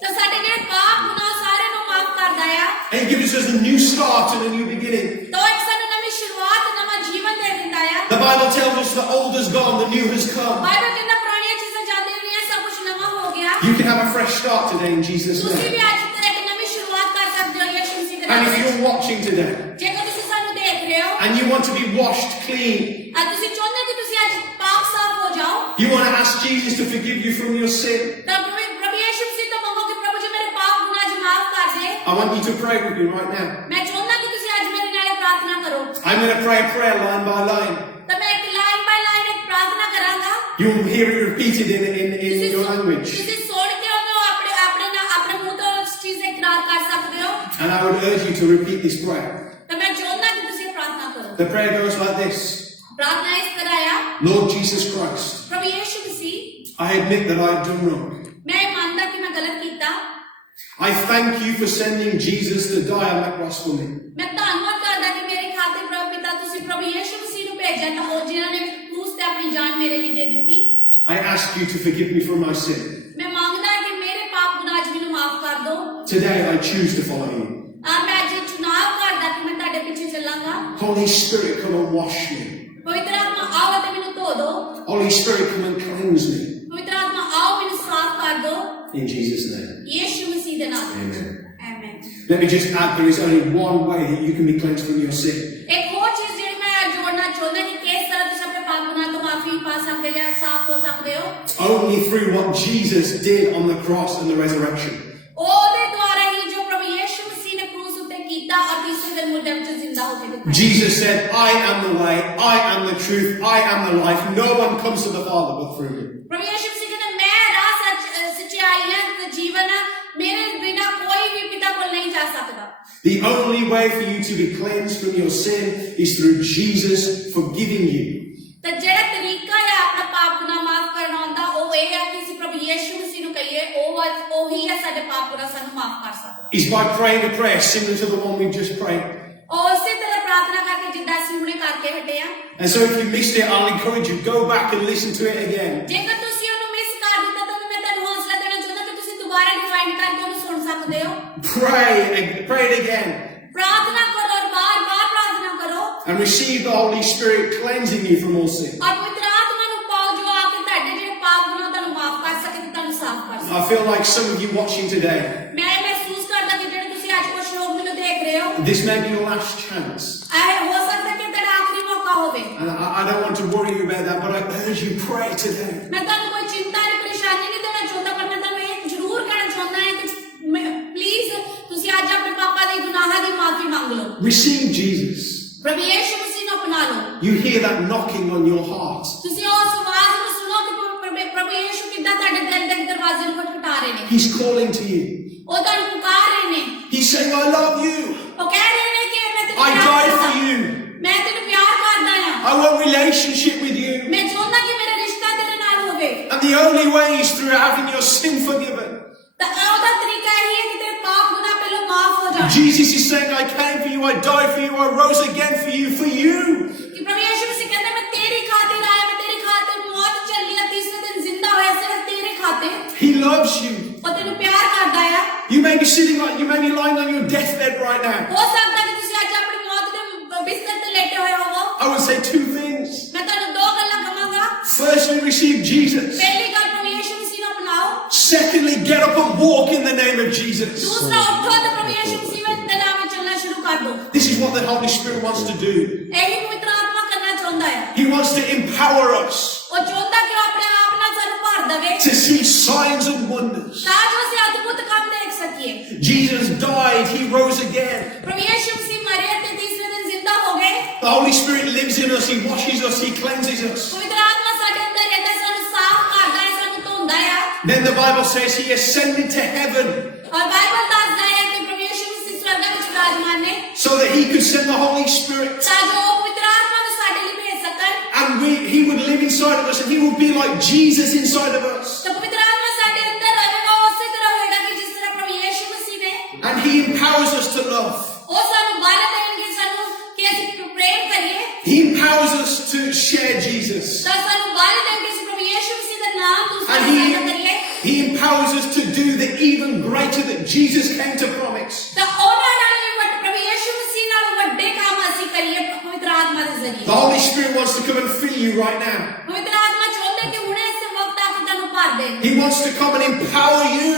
ਤਾਂ ਸਾਡੇ ਜਿਹੜੇ ਪਾਪ ਗੁਨਾਹ ਸਾਰੇ ਨੂੰ ਮਾਫ ਕਰਦਾ ਆ And He gives us a new start and a new beginning. ਤਾਂ ਇੱਕ ਸਾਨੂੰ ਨਵੀਂ ਸ਼ੁਰੂਆਤ ਨਵਾਂ ਜੀਵਨ ਦੇ ਦਿੰਦਾ ਆ The Bible tells us the old has gone, the new has come. Bible ਕਹਿੰਦਾ ਪੁਰਾਣੀਆਂ ਚੀਜ਼ਾਂ ਜਾਂਦੀਆਂ ਰਹੀਆਂ ਸਭ ਕੁਝ ਨਵਾਂ ਹੋ ਗਿਆ You can have a fresh start today in Jesus' ਤੁਸੀਂ name. ਵੀ ਅੱਜ ਇੱਕ ਨਵੀਂ ਸ਼ੁਰੂਆਤ ਕਰ ਸਕਦੇ ਹੋ ਯਿਸੂ ਮਸੀਹ ਦੇ And ਨਾਮ if you're watching today ਜੇਕਰ ਤੁਸੀਂ ਸਾਨੂੰ ਦੇਖ ਰਹੇ ਹੋ and you want to be washed clean, ਅੱਜ ਤੁਸੀਂ ਚਾਹੁੰਦੇ ਹੋ ਕਿ ਤੁਸੀਂ ਅੱਜ ਪਾਪ ਸਾਫ਼ ਹੋ ਜਾਓ you want to ask Jesus to forgive you from your sin, ਤਾਂ ਪ੍ਰਭੂ ਯਿਸੂ ਮਸੀਹ ਤੋਂ ਮੰਗੋ ਕਿ ਪ੍ਰਭੂ ਜੀ ਮੇਰੇ ਪਾਪ ਗੁਨਾਹ ਜੀ ਮਾਫ ਕਰ ਦੇ I want you to pray with me right now. ਮੈਂ ਚਾਹੁੰਦਾ ਕਿ ਤੁਸੀਂ ਅੱਜ ਮੇਰੇ ਨਾਲ ਪ੍ਰਾਰਥਨਾ ਕਰੋ I'm going to pray a prayer line by line. ਤਾਂ ਮੈਂ ਇੱਕ ਲਾਈਨ ਬਾਈ ਲਾਈਨ ਇੱਕ ਪ੍ਰਾਰਥਨਾ ਕਰਾਂਗਾ You'll hear it repeated in your language. ਤੁਸੀਂ ਸੁਣ ਕੇ ਉਹਨੂੰ ਆਪਣੇ ਮੂੰਹ ਤੋਂ ਉਸ ਚੀਜ਼ ਦਾ ਇਕਰਾਰ ਕਰ ਸਕਦੇ ਹੋ And I would urge you to repeat this prayer. ਤਾਂ ਮੈਂ ਚਾਹੁੰਦਾ ਕਿ ਤੁਸੀਂ ਪ੍ਰਾਰਥਨਾ ਕਰੋ The prayer goes like this. ਪ੍ਰਾਰਥਨਾ ਇਸ ਤਰ੍ਹਾਂ ਆ Lord Jesus Christ, ਪ੍ਰਭੂ ਯਿਸੂ ਮਸੀਹ I admit that I've done wrong. ਮੈਂ ਮੰਨਦਾ ਕਿ ਮੈਂ ਗਲਤ ਕੀਤਾ I thank you for sending Jesus to die on that cross for me. ਮੈਂ ਧੰਨਵਾਦ ਕਰਦਾ ਕਿ ਮੇਰੇ ਖਾਤਰ ਪ੍ਰਭੂ ਪਿਤਾ ਤੁਸੀਂ ਪ੍ਰਭੂ ਯਿਸੂ ਮਸੀਹ ਨੂੰ ਭੇਜਿਆ ਤਾਂ ਉਹ ਜਿਨ੍ਹਾਂ ਨੇ ਕ੍ਰੂਸ ਤੇ ਆਪਣੀ ਜਾਨ ਮੇਰੇ ਲਈ ਦੇ ਦਿੱਤੀ I ask you to forgive me for my sin. ਮੈਂ ਮੰਗਦਾ ਕਿ ਮੇਰੇ ਪਾਪ ਗੁਨਾਹ ਅੱਜ ਮੈਨੂੰ ਮਾਫ ਕਰ ਦਿਓ Today I choose to follow you. ਮੈਂ ਅੱਜ ਚੁਣਾਵ ਕਰਦਾ ਕਿ ਮੈਂ ਤੁਹਾਡੇ ਪਿੱਛੇ ਚੱਲਾਂਗਾ Holy Spirit, come and wash me. ਪਵਿੱਤਰ ਆਤਮਾ ਆਓ ਤੇ ਮੈਨੂੰ ਧੋ ਦਿਓ Holy Spirit, come and cleanse me. ਪਵਿੱਤਰ ਆਤਮਾ ਆਓ ਮੈਨੂੰ ਸਾਫ਼ ਕਰ ਦਿਓ In Jesus' name. ਯਿਸੂ ਮਸੀਹ ਦੇ ਨਾਮ ਵਿੱਚ Amen. Amen Let me just add, there is only one way that you can be cleansed from your sin. ਇੱਕ ਹੋਰ ਚੀਜ਼ ਜਿਹੜੀ ਮੈਂ ਜੋੜਨਾ ਚਾਹੁੰਦਾ ਕਿ ਕਿਸ ਤਰ੍ਹਾਂ ਤੁਸੀਂ ਆਪਣੇ ਪਾਪ ਗੁਨਾਹ ਤੋਂ ਮਾਫੀ ਪਾ ਸਕਦੇ ਜਾਂ ਸਾਫ਼ ਹੋ ਸਕਦੇ ਹੋ Only through what Jesus did on the cross and the resurrection. ਉਹਦੇ ਦੁਆਰਾ ਹੀ ਜੋ ਪ੍ਰਭੂ ਯਿਸੂ ਮਸੀਹ ਨੇ ਕ੍ਰੂਸ ਉੱਤੇ ਕੀਤਾ ਅਤੇ ਤੀਸਰੇ ਦਿਨ ਮੁਰਦਿਆਂ ਵਿੱਚੋਂ ਜ਼ਿੰਦਾ ਹੋ ਕੇ ਦਿਖਾਇਆ Jesus said, I am the way, I am the truth, I am the life. No one comes to the Father but through me. ਪ੍ਰਭੂ ਯਿਸੂ ਮਸੀਹ ਕਹਿੰਦਾ ਮੈਂ ਰਾਹ ਸੱਚਾਈ ਹਾਂ ਤੇ ਜੀਵਨ ਹਾਂ ਮੇਰੇ ਬਿਨਾਂ ਕੋਈ ਵੀ ਪਿਤਾ ਕੋਲ ਨਹੀਂ ਜਾ ਸਕਦਾ The only way for you to be cleansed from your sin is through Jesus forgiving you. ਤਾਂ ਜਿਹੜਾ ਤਰੀਕਾ ਹੈ ਆਪਣਾ ਪਾਪ ਗੁਨਾਹ ਮਾਫ ਕਰਨਾ ਹੁੰਦਾ ਉਹ ਇਹ ਉਹੀ ਹੈ ਸਾਡੇ ਪਾਪ ਗੁਨਾਹ ਸਾਨੂੰ ਮਾਫ ਕਰ ਸਕਦਾ is by praying a prayer similar to the one we just prayed. ਔਰ ਉਸੇ ਤਰ੍ਹਾਂ ਪ੍ਰਾਰਥਨਾ ਕਰਕੇ ਜਿੱਦਾਂ ਅਸੀਂ ਹੁਣੇ ਕਰਕੇ ਹਟੇ ਆ And so if you missed it, I'll encourage you, go back and listen to it again. ਜੇਕਰ ਤੁਸੀਂ ਉਹਨੂੰ ਮਿਸ ਕਰ ਦਿੱਤਾ ਤਾਂ ਮੈਂ ਤੁਹਾਨੂੰ ਹੌਸਲਾ ਦੇਣਾ ਚਾਹੁੰਦਾ ਕਿ ਤੁਸੀਂ ਦੁਬਾਰਾ ਰਿਫਾਈਂਡ ਕਰਕੇ ਉਹਨੂੰ ਸੁਣ ਸਕਦੇ ਹੋ Pray it again. ਪ੍ਰਾਰਥਨਾ ਕਰੋ ਔਰ ਬਾਰ-ਬਾਰ ਪ੍ਰਾਰਥਨਾ ਕਰੋ And receive the Holy Spirit cleansing you from all sin. ਔਰ ਪਵਿੱਤਰ ਆਤਮਾ ਨੂੰ ਪਾਓ ਜੋ ਆ ਕੇ ਤੁਹਾਡੇ ਜਿਹੜੇ ਪਾਪ ਗੁਨਾਹ ਤੁਹਾਨੂੰ ਮਾਫ ਕਰ ਸਕੇ ਤੇ ਤੁਹਾਨੂੰ ਸਾਫ਼ ਕਰ ਸਕੇ I feel like some of you watching today, ਮੈਂ ਮਹਿਸੂਸ ਕਰਦਾ ਕਿ ਜਿਹੜੇ ਤੁਸੀਂ ਅੱਜ ਕੁਝ ਲੋਕ ਮੈਨੂੰ ਦੇਖ ਰਹੇ ਹੋ this may be your last chance. ਇਹ ਹੋ ਸਕਦਾ ਕਿ ਤੁਹਾਡਾ ਆਖਰੀ ਮੌਕਾ ਹੋਵੇ And I don't want to worry you about that, but I urge you, pray today. ਮੈਂ ਤੁਹਾਨੂੰ ਕੋਈ ਚਿੰਤਾ ਜਾਂ ਪਰੇਸ਼ਾਨੀ ਨਹੀਂ ਦੇਣਾ ਚਾਹੁੰਦਾ ਪਰ ਮੈਂ ਤੁਹਾਨੂੰ ਇਹ ਜ਼ਰੂਰ ਕਹਿਣਾ ਚਾਹੁੰਦਾ ਹਾਂ ਕਿ ਪਲੀਜ਼ ਤੁਸੀਂ ਅੱਜ ਆਪਣੇ ਪਾਪਾ ਦੇ ਗੁਨਾਹਾਂ ਦੀ ਮਾਫੀ ਮੰਗ ਲਓ Receive Jesus. ਪ੍ਰਭੂ ਯਿਸੂ ਮਸੀਹ ਨੂੰ ਅਪਣਾ ਲਓ You hear that knocking on your heart. ਤੁਸੀਂ ਉਸ ਆਵਾਜ਼ ਨੂੰ ਸੁਣੋ ਕਿ ਪ੍ਰਭੂ ਯਿਸੂ ਕਿੱਦਾਂ ਤੁਹਾਡੇ ਦਿਲ ਦੇ ਦਰਵਾਜ਼ੇ ਨੂੰ ਖਟਖਟਾ ਰਹੇ ਨੇ He's calling to you. ਉਹ ਤੁਹਾਨੂੰ ਪੁਕਾਰ ਰਹੇ ਨੇ He's saying, I love you. ਉਹ ਕਹਿ ਰਹੇ ਨੇ ਕਿ ਮੈਂ ਤੈਨੂੰ I ਪਿਆਰ died ਕਰਦਾ for you. ਮੈਂ ਤੈਨੂੰ ਪਿਆਰ ਕਰਦਾ ਹਾਂ I want relationship with you. ਮੈਂ ਚਾਹੁੰਦਾ ਕਿ ਮੇਰਾ ਰਿਸ਼ਤਾ ਤੇਰੇ ਨਾਲ ਹੋਵੇ And the only way is through having your sin forgiven. ਤਾਂ ਉਹਦਾ ਤਰੀਕਾ ਇਹ ਹੈ ਕਿ ਤੇਰੇ ਪਾਪ ਗੁਨਾਹ ਪਹਿਲਾਂ ਮਾਫ ਹੋ ਜਾਣ Jesus is saying, I came for you, I died for you, I rose again for you, for you. ਕਿ ਪ੍ਰਭੂ ਯਿਸੂ ਮਸੀਹ ਕਹਿੰਦਾ ਮੈਂ ਤੇਰੀ ਖਾਤਰ ਆਇਆ ਮੈਂ ਤੇਰੀ ਖਾਤਰ ਮੌਤ ਝੱਲੀ ਆ ਤੀਸਰੇ ਦਿਨ ਜ਼ਿੰਦਾ ਹੋਇਆ ਸਿਰਫ ਤੇਰੇ ਖਾਤਰ He loves you. ਉਹ ਤੈਨੂੰ ਪਿਆਰ ਕਰਦਾ ਆ You may be you may be lying on your deathbed right now. ਹੋ ਸਕਦਾ ਕਿ ਤੁਸੀਂ ਅੱਜ ਆਪਣੀ ਮੌਤ ਦੇ ਬਿਸਤਰ ਤੇ ਲੇਟੇ ਹੋਏ ਹੋਵੋ I would say two things. ਮੈਂ ਤੁਹਾਨੂੰ ਦੋ ਗੱਲਾਂ ਕਹਾਂਗਾ Firstly, receive Jesus. ਪਹਿਲੀ ਗੱਲ ਪ੍ਰਭੂ ਯਿਸੂ ਮਸੀਹ ਨੂੰ ਅਪਣਾਓ Secondly, get up and walk in the name of Jesus. ਦੂਸਰਾ ਉੱਠੋ ਤੇ ਪ੍ਰਭੂ ਯਿਸੂ ਮਸੀਹ ਦੇ ਨਾਮ ਵਿੱਚ ਚੱਲਣਾ ਸ਼ੁਰੂ ਕਰ ਦਿਓ This is what the Holy Spirit wants to do. ਇਹੀ ਪਵਿੱਤਰ ਆਤਮਾ ਕਰਨਾ ਚਾਹੁੰਦਾ ਹੈ He wants to empower us ਉਹ ਚਾਹੁੰਦਾ ਕਿ ਉਹ ਆਪਣੇ ਆਪ ਨਾਲ ਸਾਨੂੰ ਭਰ ਦੇਵੇ to see signs and wonders. ਤਾਂ ਜੋ ਅਸੀਂ ਅਦਭੁਤ ਕੰਮ ਦੇਖ ਸਕੀਏ Jesus died, He rose again. ਪ੍ਰਭੂ ਯਿਸੂ ਮਸੀਹ ਮਰੇ ਤੇ ਤੀਸਰੇ ਦਿਨ ਜ਼ਿੰਦਾ ਹੋ ਗਏ The Holy Spirit lives in us, He washes us, He cleanses us. ਪਵਿੱਤਰ ਆਤਮਾ ਸਾਡੇ ਅੰਦਰ ਰਹਿੰਦਾ ਹੈ, ਸਾਨੂੰ ਸਾਫ਼ ਕਰਦਾ ਹੈ ਸਾਨੂੰ ਧੋਂਦਾ ਹੈ Then the Bible says He ascended to heaven ਔਰ ਬਾਈਬਲ ਦੱਸਦਾ ਹੈ ਕਿ ਪ੍ਰਭੂ ਯਿਸੂ ਮਸੀਹ ਸਵਰਗ ਵਿੱਚ ਵਿਰਾਜਮਾਨ ਨੇ so that He could send the Holy Spirit. ਤਾਂ ਜੋ ਉਹ ਪਵਿੱਤਰ ਆਤਮਾ ਨੂੰ ਸਾਡੇ ਲਈ ਭੇਜ ਸਕਣ And He would live inside of us and He would be like Jesus inside of us. ਤਾਂ ਪਵਿੱਤਰ ਆਤਮਾ ਸਾਡੇ ਅੰਦਰ ਰਹੇਗਾ ਉਸੇ ਤਰ੍ਹਾਂ ਹੋਏਗਾ ਕਿ ਜਿਸ ਤਰ੍ਹਾਂ ਪ੍ਰਭੂ ਯਿਸੂ ਮਸੀਹ ਨੇ And He empowers us to love. ਉਹ ਸਾਨੂੰ ਬਲ ਦੇਣਗੇ ਸਾਨੂੰ ਕਿ ਅਸੀਂ ਪ੍ਰੇਮ ਕਰੀਏ He empowers us to share Jesus. ਤਾਂ ਸਾਨੂੰ ਬਲ ਦੇਣਗੇ ਕਿ ਪ੍ਰਭੂ ਯਿਸੂ ਮਸੀਹ ਦਾ ਨਾਮ ਦੂਸਰਿਆਂ And ਨਾਲ ਸਾਂਝਾ ਕਰੀਏ He empowers us to do the even greater that Jesus came to promise. ਤਾਂ ਉਹਨਾਂ ਨਾਲ ਵੀ ਪ੍ਰਭੂ ਯਿਸੂ ਮਸੀਹ ਨਾਲ ਵੱਡੇ ਕੰਮ ਅਸੀਂ ਕਰੀਏ ਪਵਿੱਤਰ ਆਤਮਾ ਦੇ The ਜ਼ਰੀਏ Holy Spirit wants to come and fill you right now. ਪਵਿੱਤਰ ਆਤਮਾ ਚਾਹੁੰਦਾ ਕਿ ਹੁਣੇ ਇਸ ਵਕਤ ਆ ਕੇ ਤੁਹਾਨੂੰ ਭਰ ਦੇ He wants to come and empower you.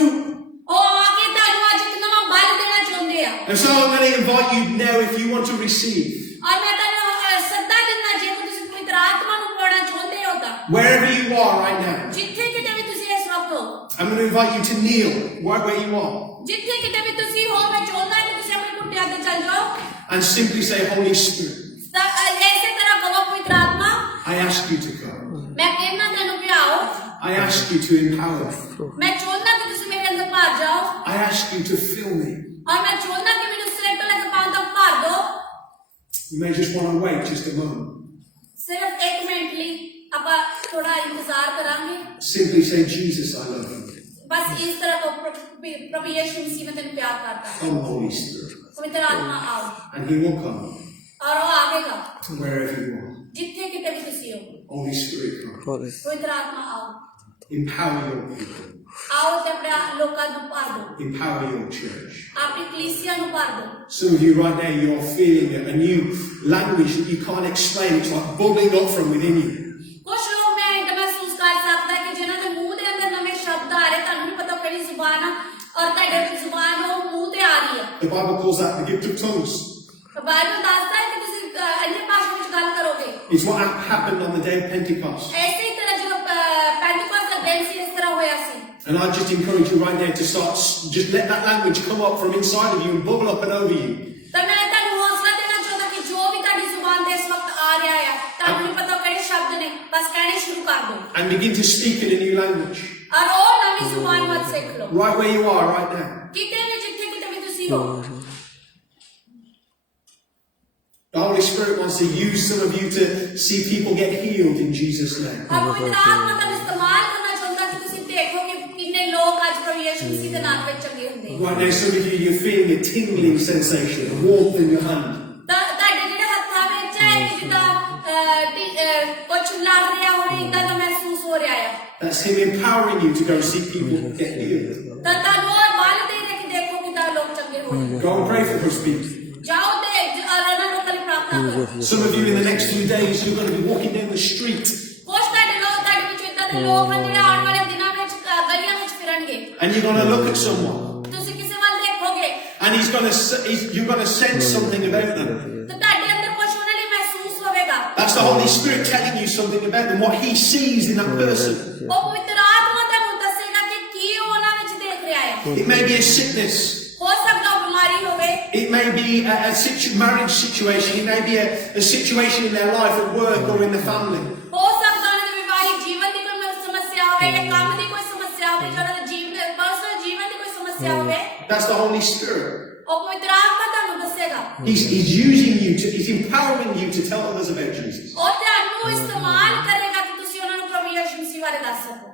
ਉਹ ਆ ਕੇ ਤੁਹਾਨੂੰ ਅੱਜ ਇੱਕ ਨਵਾਂ ਬਲ ਦੇਣਾ ਚਾਹੁੰਦੇ ਆ And so I'm going to invite you now if you want to receive. ਔਰ ਮੈਂ ਤੁਹਾਨੂੰ ਸੱਦਾ ਦਿੰਦਾ ਜੇ ਤੁਸੀਂ ਪਵਿੱਤਰ ਆਤਮਾ ਨੂੰ ਪਾਉਣਾ ਚਾਹੁੰਦੇ ਹੋ ਤਾਂ Wherever you are right now. ਜਿੱਥੇ ਕਿਤੇ ਵੀ ਤੁਸੀਂ ਇਸ ਵਕਤ ਹੋ I'm going to invite you to kneel right where you are. ਜਿੱਥੇ ਕਿਤੇ ਵੀ ਤੁਸੀਂ ਹੋ ਮੈਂ ਚਾਹੁੰਦਾ ਕਿ ਤੁਸੀਂ ਆਪਣੇ ਘੁੱਟਿਆਂ ਤੇ ਚੱਲ ਜਾਓ And simply say, Holy Spirit, ਤਾਂ ਇਸੇ ਤਰ੍ਹਾਂ ਕਹੋ ਪਵਿੱਤਰ ਆਤਮਾ I ask you to come. ਮੈਂ ਕਹਿਣਾ ਤੁਹਾਨੂੰ ਕਿ ਆਓ I ask you to empower me. ਮੈਂ ਚਾਹੁੰਦਾ ਕਿ ਤੁਸੀਂ ਮੇਰੇ ਅੰਦਰ ਭਰ ਜਾਓ I ask you to fill me. ਔਰ ਮੈਂ ਚਾਹੁੰਦਾ ਕਿ ਮੈਨੂੰ ਸਿਰ ਤੋਂ ਲੈ ਕੇ ਪਾਉਂ ਤੱਕ ਭਰ ਦਿਓ You may just want to wait just a moment. ਸਿਰਫ 1 ਮਿੰਟ ਲਈ ਆਪਾਂ ਥੋੜਾ ਇੰਤਜ਼ਾਰ ਕਰਾਂਗੇ Simply say, Jesus, I love you. ਬਸ ਇਸ ਤਰ੍ਹਾਂ ਕਹੋ ਪ੍ਰਭੂ ਯਿਸੂ ਮਸੀਹ ਮੈਂ ਤੈਨੂੰ ਪਿਆਰ ਕਰਦਾ Come, Holy Spirit. ਪਵਿੱਤਰ ਆਤਮਾ ਆਓ And He will come ਔਰ ਉਹ ਆਵੇਗਾ wherever you are. ਜਿੱਥੇ ਕਿਤੇ ਵੀ ਤੁਸੀਂ ਹੋ Holy Spirit, come. ਪਵਿੱਤਰ ਆਤਮਾ ਆਓ Empower your people. ਆਓ ਤੇ ਆਪਣੇ ਲੋਕਾਂ ਨੂੰ ਭਰ ਦਿਓ Empower your church. ਆਪਣੀ ਕਲੀਸਿਆ ਨੂੰ ਭਰ ਦਿਓ Some of you right now, you're feeling a new language that you can't explain. It's like bubbling up from within you. ਕੁਝ ਲੋਕ ਮੈਂ ਇਹ ਮਹਿਸੂਸ ਕਰ ਸਕਦਾ ਕਿ ਜਿਨ੍ਹਾਂ ਦੇ ਮੂੰਹ ਦੇ ਅੰਦਰ ਨਵੇਂ ਸ਼ਬਦ ਆ ਰਹੇ ਤੁਹਾਨੂੰ ਨਹੀਂ ਪਤਾ ਕਿਹੜੀ ਜ਼ੁਬਾਨ ਆ ਔਰ ਤੁਹਾਡੇ ਜ਼ੁਬਾਨ ਉਹ ਮੂੰਹ ਤੇ ਆ ਰਹੀ ਹੈ The Bible calls that the gift of tongues. Bible ਦੱਸਦਾ ਹੈ ਕਿ ਤੁਸੀਂ ਅન્ય ਭਾਸ਼ਾ ਵਿੱਚ ਗੱਲ ਕਰੋਗੇ It's what happened on the day of Pentecost. ਐਸੇ ਹੀ ਤਰ੍ਹਾਂ ਜਦੋਂ ਪੈਂਟੀਕੋਸਟ ਦਾ ਦਿਨ ਸੀ ਇਸ ਤਰ੍ਹਾਂ ਹੋਇਆ ਸੀ And I just encourage you right now to start, just let that language come up from inside of you and bubble up and over you. ਤਾਂ ਮੈਂ ਤੁਹਾਨੂੰ ਹੌਸਲਾ ਦੇਣਾ ਚਾਹੁੰਦਾ ਕਿ ਜੋ ਵੀ ਤੁਹਾਡੀ ਜ਼ੁਬਾਨ ਤੇ ਇਸ ਵਕਤ ਆ ਰਿਹਾ ਹੈ ਤੁਹਾਨੂੰ ਨਹੀਂ ਪਤਾ ਕਿਹੜੇ ਸ਼ਬਦ ਨੇ ਬਸ ਕਹਿਣੇ ਸ਼ੁਰੂ ਕਰ ਦਿਓ And begin to speak in a new language. ਔਰ ਉਹ ਨਵੀਂ ਜ਼ੁਬਾਨ ਵੱਲ ਸਿੱਖ ਲਓ Right where you are right now. ਕਿਤੇ ਵੀ ਜਿੱਥੇ ਕਿਤੇ ਵੀ ਤੁਸੀਂ ਹੋ The Holy Spirit wants to use some of you to see people get healed in Jesus' name. ਔਰ ਪਵਿੱਤਰ ਆਤਮਾ ਦਾ ਇਸਤੇਮਾਲ ਕਰਨਾ ਚਾਹੁੰਦਾ ਕਿ ਤੁਸੀਂ ਦੇਖੋ ਕਿ ਕਿੰਨੇ ਲੋਕ ਅੱਜ ਪ੍ਰਭੂ ਯਿਸੂ ਯਿਸੂ ਮਸੀਹ ਦੇ ਨਾਮ ਵਿੱਚ ਚੰਗੇ ਹੁੰਦੇ ਆ। Right now, some of you, you're feeling a tingling sensation, a warmth in your hand. ਤਾਂ ਤੁਹਾਡੇ ਜਿਹੜੇ ਹੱਥਾਂ ਵਿੱਚ ਹੈ ਕਿ ਜਿੱਦਾਂ ਕੁਝ ਲੜ ਰਿਹਾ ਹੋਵੇ ਇਦਾਂ ਦਾ ਮਹਿਸੂਸ ਹੋ ਰਿਹਾ ਆ। That's Him empowering you to go and see people get healed. ਤਾਂ ਤੁਹਾਨੂੰ ਉਹ ਬਲ ਦੇ ਦੇ ਕੇ ਦੇਖੋ ਕਿਦਾਂ ਲੋਕ ਚੰਗੇ ਹੋ ਰਹੇ। Go and pray for those people. ਜਾਓ ਤੇ ਉਹਨਾਂ ਲੋਕਾਂ ਲਈ ਪ੍ਰਾਰਥਨਾ ਕਰੋ। Some of you in the next few days, you're going to be walking down the street ਕੁਝ ਤੁਹਾਡੇ ਵਿੱਚ ਇਦਾਂ ਦੇ ਲੋਕ ਹਨ ਜਿਹੜੇ ਆਉਣ ਵਾਲੇ ਦਿਨਾਂ ਵਿੱਚ ਗਲੀਆਂ ਵਿੱਚ ਫਿਰਨਗੇ। and you're going to look at someone ਤੁਸੀਂ ਕਿਸੇ ਵੱਲ ਦੇਖੋਗੇ and you're going to sense something about them. ਤਾਂ ਤੁਹਾਡੇ ਅੰਦਰ ਕੁਝ ਉਹਨਾਂ ਲਈ ਮਹਿਸੂਸ ਹੋਵੇਗਾ। That's the Holy Spirit telling you something about them, what He sees in that person. ਉਹ ਪਵਿੱਤਰ ਆਤਮਾ ਤੁਹਾਨੂੰ ਦੱਸੇਗਾ ਕਿ ਕੀ ਉਹ ਉਹਨਾਂ ਵਿੱਚ ਦੇਖ ਰਿਹਾ ਹੈ। It may be a sickness. ਹੋ ਸਕਦਾ ਉਹ ਬਿਮਾਰੀ ਹੋਵੇ। It may be a marriage situation. It may be a situation in their life at work or in the family. ਹੋ ਸਕਦਾ ਉਹਨਾਂ ਦੇ ਵਿਵਾਹਿਕ ਜੀਵਨ ਦੀ ਕੋਈ ਸਮੱਸਿਆ ਹੋਵੇ ਜਾਂ ਕੰਮ ਦੀ ਕੋਈ ਸਮੱਸਿਆ ਹੋਵੇ ਜਾਂ ਉਹਨਾਂ ਦੇ ਪਰਸਨਲ ਜੀਵਨ ਦੀ ਕੋਈ ਸਮੱਸਿਆ ਹੋਵੇ। That's the Holy Spirit. ਉਹ ਪਵਿੱਤਰ ਆਤਮਾ ਤੁਹਾਨੂੰ ਦੱਸੇਗਾ। He's using you he's empowering you to tell others about Jesus. ਉਹ ਤੁਹਾਨੂੰ ਇਸਤੇਮਾਲ ਕਰੇਗਾ ਕਿ ਤੁਸੀਂ ਉਹਨਾਂ ਨੂੰ ਪ੍ਰਭੂ ਯਿਸੂ ਮਸੀਹ ਬਾਰੇ ਦੱਸ ਸਕੋ।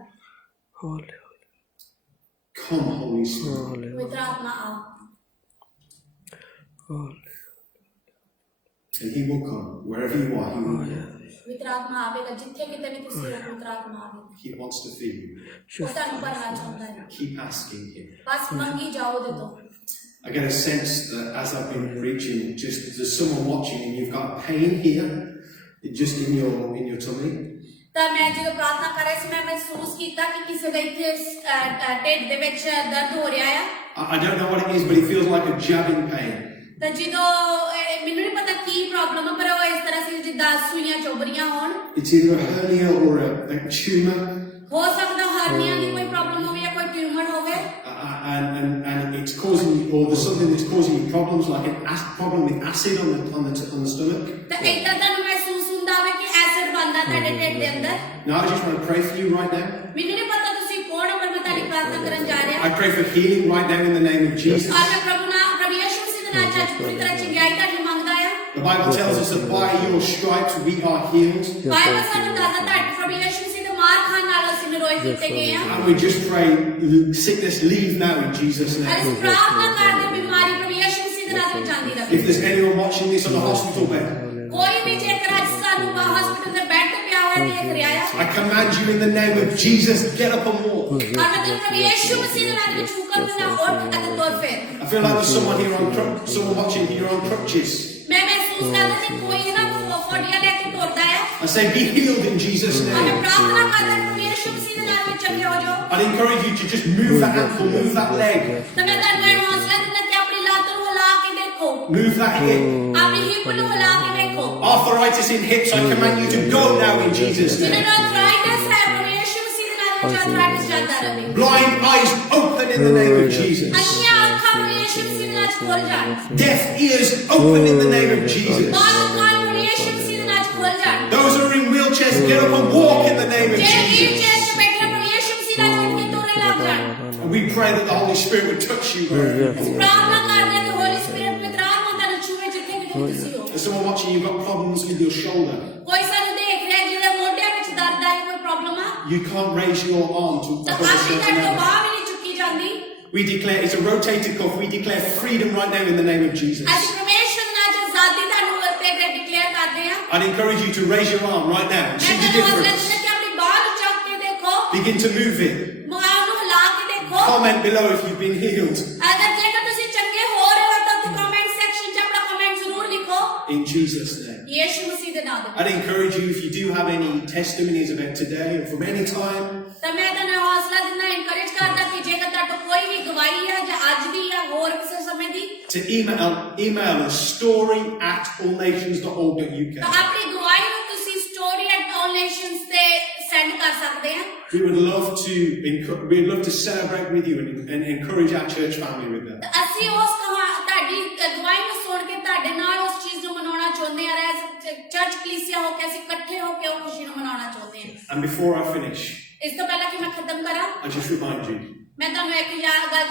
Come, Holy Spirit. ਪਵਿੱਤਰ ਆਤਮਾ ਆਓ। And He will come wherever you are. He will come. ਪਵਿੱਤਰ ਆਤਮਾ ਆਵੇਗਾ ਜਿੱਥੇ ਕਿਤੇ ਵੀ ਤੁਸੀਂ ਹੋ। ਪਵਿੱਤਰ ਆਤਮਾ ਆਵੇਗਾ। He wants to feed you. ਉਹ ਤੁਹਾਨੂੰ ਭਰਨਾ ਚਾਹੁੰਦਾ ਹੈ। Keep asking Him. ਬਸ ਮੰਗੀ ਜਾਓ ਉਹਦੇ ਤੋਂ। I get a sense that as I've been preaching, just there's someone watching and you've got pain here, just in your tummy. ਤਾਂ ਮੈਂ ਜਦੋਂ ਪ੍ਰਾਰਥਨਾ ਕਰ ਰਹੀ ਸੀ ਮੈਂ ਮਹਿਸੂਸ ਕੀਤਾ ਕਿ ਕਿਸੇ ਦੇ ਇੱਥੇ ਢਿੱਡ ਦੇ ਵਿੱਚ ਦਰਦ ਹੋ ਰਿਹਾ ਆ। I don't know what it is, but it feels like a jabbing pain. ਤਾਂ ਜਦੋਂ ਮੈਨੂੰ ਨਹੀਂ ਪਤਾ ਕੀ ਪ੍ਰੋਬਲਮ ਹੈ ਪਰ ਉਹ ਇਸ ਤਰ੍ਹਾਂ ਸੀ ਜਿੱਦਾਂ ਸੂਈਆਂ ਚੁੱਭ ਰਹੀਆਂ ਹੋਣ। It's either a hernia or a tumor. ਹੋ ਸਕਦਾ ਹਰਨੀਆਂ ਦੀ ਕੋਈ ਪ੍ਰੋਬਲਮ ਹੋਵੇ ਜਾਂ ਕੋਈ ਟਿਊਮਰ ਹੋਵੇ। And it's causing, or there's something that's causing you problems, like a problem with acid on the stomach. ਤਾਂ ਇਦਾਂ ਤੁਹਾਨੂੰ ਮਹਿਸੂਸ ਹੁੰਦਾ ਹੋਵੇ ਕਿ ਐਸਿਡ ਬਣਦਾ ਤੁਹਾਡੇ ਢਿੱਡ ਦੇ ਅੰਦਰ। Now I just want to pray for you right now. ਮੈਨੂੰ ਨਹੀਂ ਪਤਾ ਤੁਸੀਂ ਕੌਣ ਹੋ ਪਰ ਮੈਂ ਤੁਹਾਡੀ ਪ੍ਰਾਰਥਨਾ ਕਰਨ ਜਾ ਰਿਹਾ। I pray for healing right now in the name of Jesus. ਔਰ ਮੈਂ ਪ੍ਰਭੂ ਯਿਸੂ ਮਸੀਹ ਦੇ ਨਾਮ ਚ ਅੱਜ ਪੂਰੀ ਤਰ੍ਹਾਂ ਚੰਗਿਆਈ ਤੁਹਾਡੀ ਮੰਗਦਾ ਆ। The Bible tells us that by your stripes we are healed. Bible ਸਾਨੂੰ ਦੱਸਦਾ ਤੁਹਾਡੇ ਪ੍ਰਭੂ ਯਿਸੂ ਮਸੀਹ ਦੇ ਮਾਰ ਖਾਣ ਨਾਲ ਅਸੀਂ ਨਿਰੋਏ ਕੀਤੇ ਗਏ ਆ। And we just pray sickness leave now in Jesus' name. ਅਸੀਂ ਪ੍ਰਾਰਥਨਾ ਕਰਦੇ ਬਿਮਾਰੀ ਪ੍ਰਭੂ ਯਿਸੂ ਮਸੀਹ ਦੇ ਨਾਮ ਵਿੱਚ ਜਾਂਦੀ ਰਹੇ। If there's anyone watching this on a hospital bed, ਕੋਈ ਵੀ ਜੇਕਰ ਅੱਜ ਸਾਨੂੰ ਹਸਪੀਟਲ ਦੇ ਬੈੱਡ ਤੇ ਪਿਆ ਹੋਇਆ ਦੇਖ ਰਿਹਾ ਆ। I command you in the name of Jesus, get up and walk. ਔਰ ਮੈਂ ਤੈਨੂੰ ਪ੍ਰਭੂ ਯਿਸੂ ਮਸੀਹ ਦੇ ਨਾਮ ਵਿੱਚ ਹੁਕਮ ਦਿੰਦਾ ਉੱਠ ਅਤੇ ਤੁਰ ਫਿਰ। I feel like there's someone watching here on crutches. ਮੈਂ ਮਹਿਸੂਸ ਕਰਦਾ ਕਿ ਕੋਈ ਨਾ ਫੋੜੀਆਂ ਲੈ ਕੇ ਤੁਰਦਾ ਆ। I say be healed in Jesus' ਔਰ ਮੈਂ name. ਪ੍ਰਾਰਥਨਾ ਕਰਦਾ ਪ੍ਰਭੂ ਯਿਸੂ ਮਸੀਹ ਦੇ ਨਾਮ ਵਿੱਚ ਚੰਗੇ ਹੋ ਜਾਓ। I'd encourage you to just move that ankle, move that leg, ਤਾਂ ਮੈਂ ਤੁਹਾਨੂੰ ਇਹ ਹੌਸਲਾ ਦਿੰਦਾ ਕਿ ਆਪਣੀ ਲੱਤ ਨੂੰ ਹਿਲਾ ਕੇ ਦੇਖੋ। move that hip. ਆਪਣੀ ਹਿੱਪ ਨੂੰ ਹਿਲਾ ਕੇ ਵੇਖੋ। Arthritis in hips, I command you to go now in Jesus' ਜਿਹਨਾਂ name. ਨੂੰ arthritis ਹੈ ਪ੍ਰਭੂ ਯਿਸੂ ਮਸੀਹ ਦੇ ਨਾਮ ਵਿੱਚ arthritis ਜਾਂਦਾ ਰਹੇ। Blind eyes open in the name of Jesus. ਅੱਖਾਂ ਪ੍ਰਭੂ ਯਿਸੂ ਮਸੀਹ ਦੇ ਨਾਮ ਵਿੱਚ ਖੁੱਲ ਜਾਣ। Deaf ears open in the name of Jesus. ਬਾਹਰ ਪ੍ਰਭੂ ਯਿਸੂ ਮਸੀਹ ਦੇ ਨਾਮ ਵਿੱਚ ਖੁੱਲ ਜਾਣ। Those who are in wheelchairs, get up and walk in the name of ਜਿਹੜੇ ਵੀਲ Jesus. ਚੇਅਰ 'ਚ ਬੈਠੇ ਪ੍ਰਭੂ ਯਿਸੂ ਮਸੀਹ ਦੇ ਨਾਮ ਵਿੱਚ ਤੁਰਨੇ ਲੱਗ ਜਾਣ। And we pray that the Holy Spirit would touch you. ਅਸੀਂ ਪ੍ਰਾਰਥਨਾ ਕਰਦੇ ਹਾਂ ਕਿ ਹੋਲੀ ਸਪਿਰਿਟ ਪਵਿੱਤਰ ਆਤਮਾ ਤੁਹਾਨੂੰ ਛੂਹੇ ਜਿੱਥੇ ਕਿਤੇ ਵੀ ਤੁਸੀਂ ਹੋ। There's someone watching, you've got problems with your shoulder. ਕੋਈ ਸਾਨੂੰ ਦੇਖ ਰਿਹਾ ਜਿਹਦੇ ਮੋਢਿਆਂ ਵਿੱਚ ਦਰਦ ਆ ਜਾਂ ਕੋਈ ਪ੍ਰੋਬਲਮ ਆ You can't raise your arm to ਤਾਂ above a ਅਸੀਂ certain ਤੁਹਾਡੇ ਤੋਂ level. ਬਾਹਰ ਵੀ ਨਹੀਂ ਚੁੱਕੀ ਜਾਂਦੀ। We declare, it's a rotated cuff, we declare freedom right now in the name of Jesus. ਅਸੀਂ ਪਰਮੇਸ਼ਰ ਦੇ ਨਾਮ 'ਚ ਆਜ਼ਾਦੀ ਤੁਹਾਨੂੰ ਤੇ ਡਿਕਲੇਅਰ ਕਰਦੇ ਹਾਂ। I'd encourage you to raise your arm right now. ਮੈਂ See the ਤੁਹਾਨੂੰ ਹੌਸਲਾ difference. ਦਿੰਦਾ ਕਿ ਆਪਣੀ ਬਾਹ ਨੂੰ ਚੱਕ ਕੇ ਦੇਖੋ। Begin to move it. ਮਾਂ ਨੂੰ ਹਿਲਾ ਕੇ ਦੇਖੋ। Comment below if you've been healed. ਅਗਰ ਜੇਕਰ ਤੁਸੀਂ ਚੰਗੇ ਹੋ ਰਹੇ ਹੋ ਤਾਂ ਕਮੈਂਟ ਸੈਕਸ਼ਨ 'ਚ ਆਪਣਾ ਕਮੈਂਟ ਜ਼ਰੂਰ ਲਿਖੋ। In Jesus' name. ਯਿਸੂ ਮਸੀਹ ਦੇ ਨਾਮ ਦੇ। I'd encourage you, if you do have any testimonies about today or from any time, ਤਾਂ ਮੈਂ ਤੁਹਾਨੂੰ ਹੌਸਲਾ ਦਿੰਦਾ ਇਨਕਰੇਜ ਕਰਦਾ ਕਿ ਜੇਕਰ ਤੁਹਾਡੇ ਕੋਲ ਕੋਈ ਵੀ ਗਵਾਹੀ ਹੈ ਜਾਂ ਅੱਜ ਦੀ ਜਾਂ ਹੋਰ ਕਿਸੇ ਸਮੇਂ ਦੀ to email us story@allnations.org.uk. ਤਾਂ ਆਪਣੀ ਗਵਾਹੀ ਨੂੰ ਤੁਸੀਂ story@allnations ਤੇ ਸੈਂਡ ਕਰ ਸਕਦੇ ਆ। We would love to celebrate with you and encourage our church family with that. ਤਾਂ ਅਸੀਂ ਉਸ ਤੁਹਾਡੀ ਗਵਾਹੀ ਨੂੰ ਸੁਣ ਕੇ ਤੁਹਾਡੇ ਨਾਲ ਉਸ ਚੀਜ਼ ਨੂੰ ਮਨਾਉਣਾ ਚਾਹੁੰਦੇ ਆ। ਚਰਚ ਕਲੀਸਿਆ ਹੋ ਕੇ ਅਸੀਂ ਇਕੱਠੇ ਹੋ ਕੇ ਉਹ ਖੁਸ਼ੀ ਨੂੰ ਮਨਾਉਣਾ ਚਾਹੁੰਦੇ ਆ। And before I finish, ਇਸ ਤੋਂ ਪਹਿਲਾਂ ਕਿ ਮੈਂ ਖਤਮ ਕਰਾਂ I just remind you, ਮੈਂ ਤੁਹਾਨੂੰ ਇੱਕ ਗੱਲ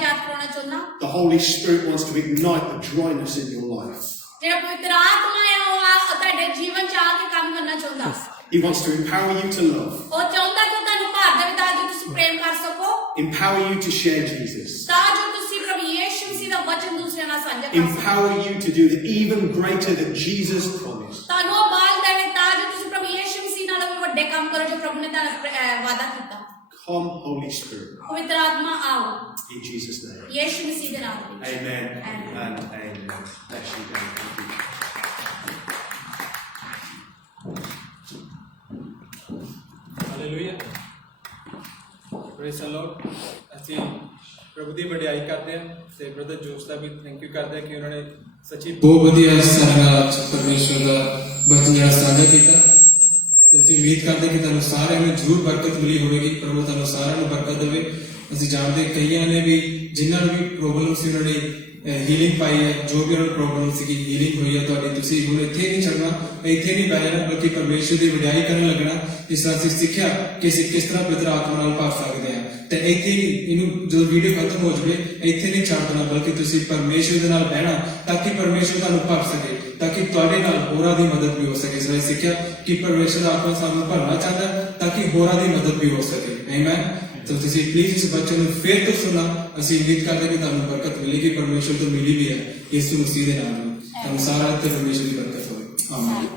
ਯਾਦ ਕਰਾਉਣਾ ਚਾਹੁੰਦਾ। the Holy Spirit wants to ignite the dryness in your life. ਜਿਹੜਾ ਪਵਿੱਤਰ ਆਤਮਾ ਹੈ ਉਹ ਤੁਹਾਡੇ ਜੀਵਨ 'ਚ ਆ ਕੇ ਕੰਮ ਕਰਨਾ ਚਾਹੁੰਦਾ। He wants to empower you to love. ਉਹ ਚਾਹੁੰਦਾ ਕਿ ਤੁਹਾਨੂੰ ਭਰ ਦੇਵੇ ਤਾਂ ਜੋ ਤੁਸੀਂ ਪ੍ਰੇਮ ਕਰ ਸਕੋ। empower you to share Jesus, ਤਾਂ ਜੋ ਤੁਸੀਂ ਪ੍ਰਭੂ ਯਿਸੂ ਮਸੀਹ ਦਾ ਵਚਨ ਦੂਸਰਿਆਂ ਨਾਲ ਸਾਂਝਾ ਕਰ ਸਕੋ empower you to do the even greater that Jesus promised. ਤੁਹਾਨੂੰ ਉਹ ਬਾਲ ਦੇਵੇ ਤਾਂ ਜੋ ਤੁਸੀਂ ਪ੍ਰਭੂ ਯਿਸੂ ਮਸੀਹ ਨਾਲ ਵੀ ਵੱਡੇ ਕੰਮ ਕਰੋ ਜੋ ਪ੍ਰਭੂ ਨੇ ਤੁਹਾਨੂੰ ਵਾਅਦਾ ਕੀਤਾ Come, Holy Spirit, ਪਵਿੱਤਰ ਆਤਮਾ ਆਓ in Jesus' name. ਯਿਸੂ ਮਸੀਹ ਦੇ ਨਾਮ ਵਿੱਚ Amen Amen. and amen. Bless you, God. Thank you. Hallelujah praise the Lord. ਅਸੀਂ ਪ੍ਰਭੂ ਦੀ ਵਡਿਆਈ ਕਰਦੇ ਹਾਂ ਤੇ ਬ੍ਰਦਰ ਜੋਸ ਦਾ ਵੀ ਥੈਂਕ ਯੂ ਕਰਦੇ ਹਾਂ ਕਿ ਉਹਨਾਂ ਨੇ ਸੱਚੀ ਬਹੁਤ ਵਧੀਆ ਸਾਡੇ ਨਾਲ ਪਰਮੇਸ਼ਵਰ ਦਾ ਬਚਨ ਜਿਹੜਾ ਸਾਂਝਾ ਕੀਤਾ ਤੇ ਅਸੀਂ ਉਮੀਦ ਕਰਦੇ ਕਿ ਤੁਹਾਨੂੰ ਸਾਰਿਆਂ ਨੂੰ ਜ਼ਰੂਰ ਬਰਕਤ ਮਿਲੀ ਹੋਵੇਗੀ। ਪ੍ਰਭੂ ਤੁਹਾਨੂੰ ਸਾਰਿਆਂ ਨੂੰ ਬਰਕਤ ਦੇਵੇ। ਅਸੀਂ ਜਾਣਦੇ ਕਈਆਂ ਨੇ ਵੀ ਜਿਨ੍ਹਾਂ ਨੂੰ ਵੀ ਪ੍ਰੋਬਲਮ ਸੀ ਉਹਨਾਂ ਨੇ ਹੀਲਿੰਗ ਪਾਈ ਹੈ, ਜੋ ਵੀ ਉਹਨਾਂ ਨੂੰ ਪ੍ਰੋਬਲਮ ਸੀ ਹੀਲਿੰਗ ਹੋਈ ਹੈ ਤੁਹਾਡੀ। ਤੁਸੀਂ ਹੁਣ ਇੱਥੇ ਨਹੀਂ ਛੱਡਣਾ, ਇੱਥੇ ਨਹੀਂ ਬਹਿ ਜਾਣਾ, ਬਲਕਿ ਪਰਮੇਸ਼ਵਰ ਦੀ ਵਡਿਆਈ ਕਰਨ ਲੱਗਣਾ। ਇਸ ਤਰ੍ਹਾਂ ਅਸੀਂ ਸਿੱਖਿਆ ਕਿ ਅਸੀਂ ਕਿਸ ਤਰ੍ਹਾਂ ਪਵਿੱਤਰ ਆਤਮਾ ਨਾਲ ਭਰ ਸਕਦੇ ਹਾਂ ਤੇ ਇੱਥੇ ਹੀ ਇਹਨੂੰ ਜਦੋਂ ਵੀਡੀਓ ਖਤਮ ਹੋ ਜਾਵੇ ਇੱਥੇ ਨਹੀਂ ਛੱਡ ਦੇਣਾ, ਬਲਕਿ ਤੁਸੀਂ ਪਰਮੇਸ਼ਵਰ ਦੇ ਨਾਲ ਬਹਿਣਾ ਤਾਂ ਕਿ ਪਰਮੇਸ਼ਵਰ ਤੁਹਾਨੂੰ ਭਰ ਸਕੇ, ਤਾਂ ਕਿ ਤੁਹਾਡੇ ਨਾਲ ਹੋਰਾਂ ਦੀ ਮਦਦ ਵੀ ਹੋ ਸਕੇ। ਇਸ ਤਰ੍ਹਾਂ ਸਿੱਖਿਆ ਕਿ ਪਰਮੇਸ਼ਵਰ ਆਤਮਾ ਸਾਨੂੰ ਭਰਨਾ ਚਾਹੁੰਦਾ ਤਾਂ ਕਿ ਹੋਰਾਂ ਦੀ ਮਦਦ ਵੀ ਹੋ ਸਕੇ। ਆਮੀਨ। तो तुसी प्लीज इस बच्चे ਨੂੰ ਫੇਰ ਤੋਂ ਸੁਣਾ। ਅਸੀਂ ਉਮੀਦ ਕਰਦੇ ਕਿ ਤੁਹਾਨੂੰ ਬਰਕਤ ਮਿਲੇਗੀ, ਪਰਮੇਸ਼ਵਰ ਤੋਂ ਮਿਲੀ ਵੀ ਹੈ ਯਿਸੂ ਮਸੀਹ ਦੇ ਨਾਮ ਨਾਲ। ਤੁਹਾਨੂੰ ਸਾਰਾ ਤੇ ਪਰਮੇਸ਼ਵਰ ਦੀ ਬਰਕਤ ਹੋਵੇ। ਆਮੀਨ।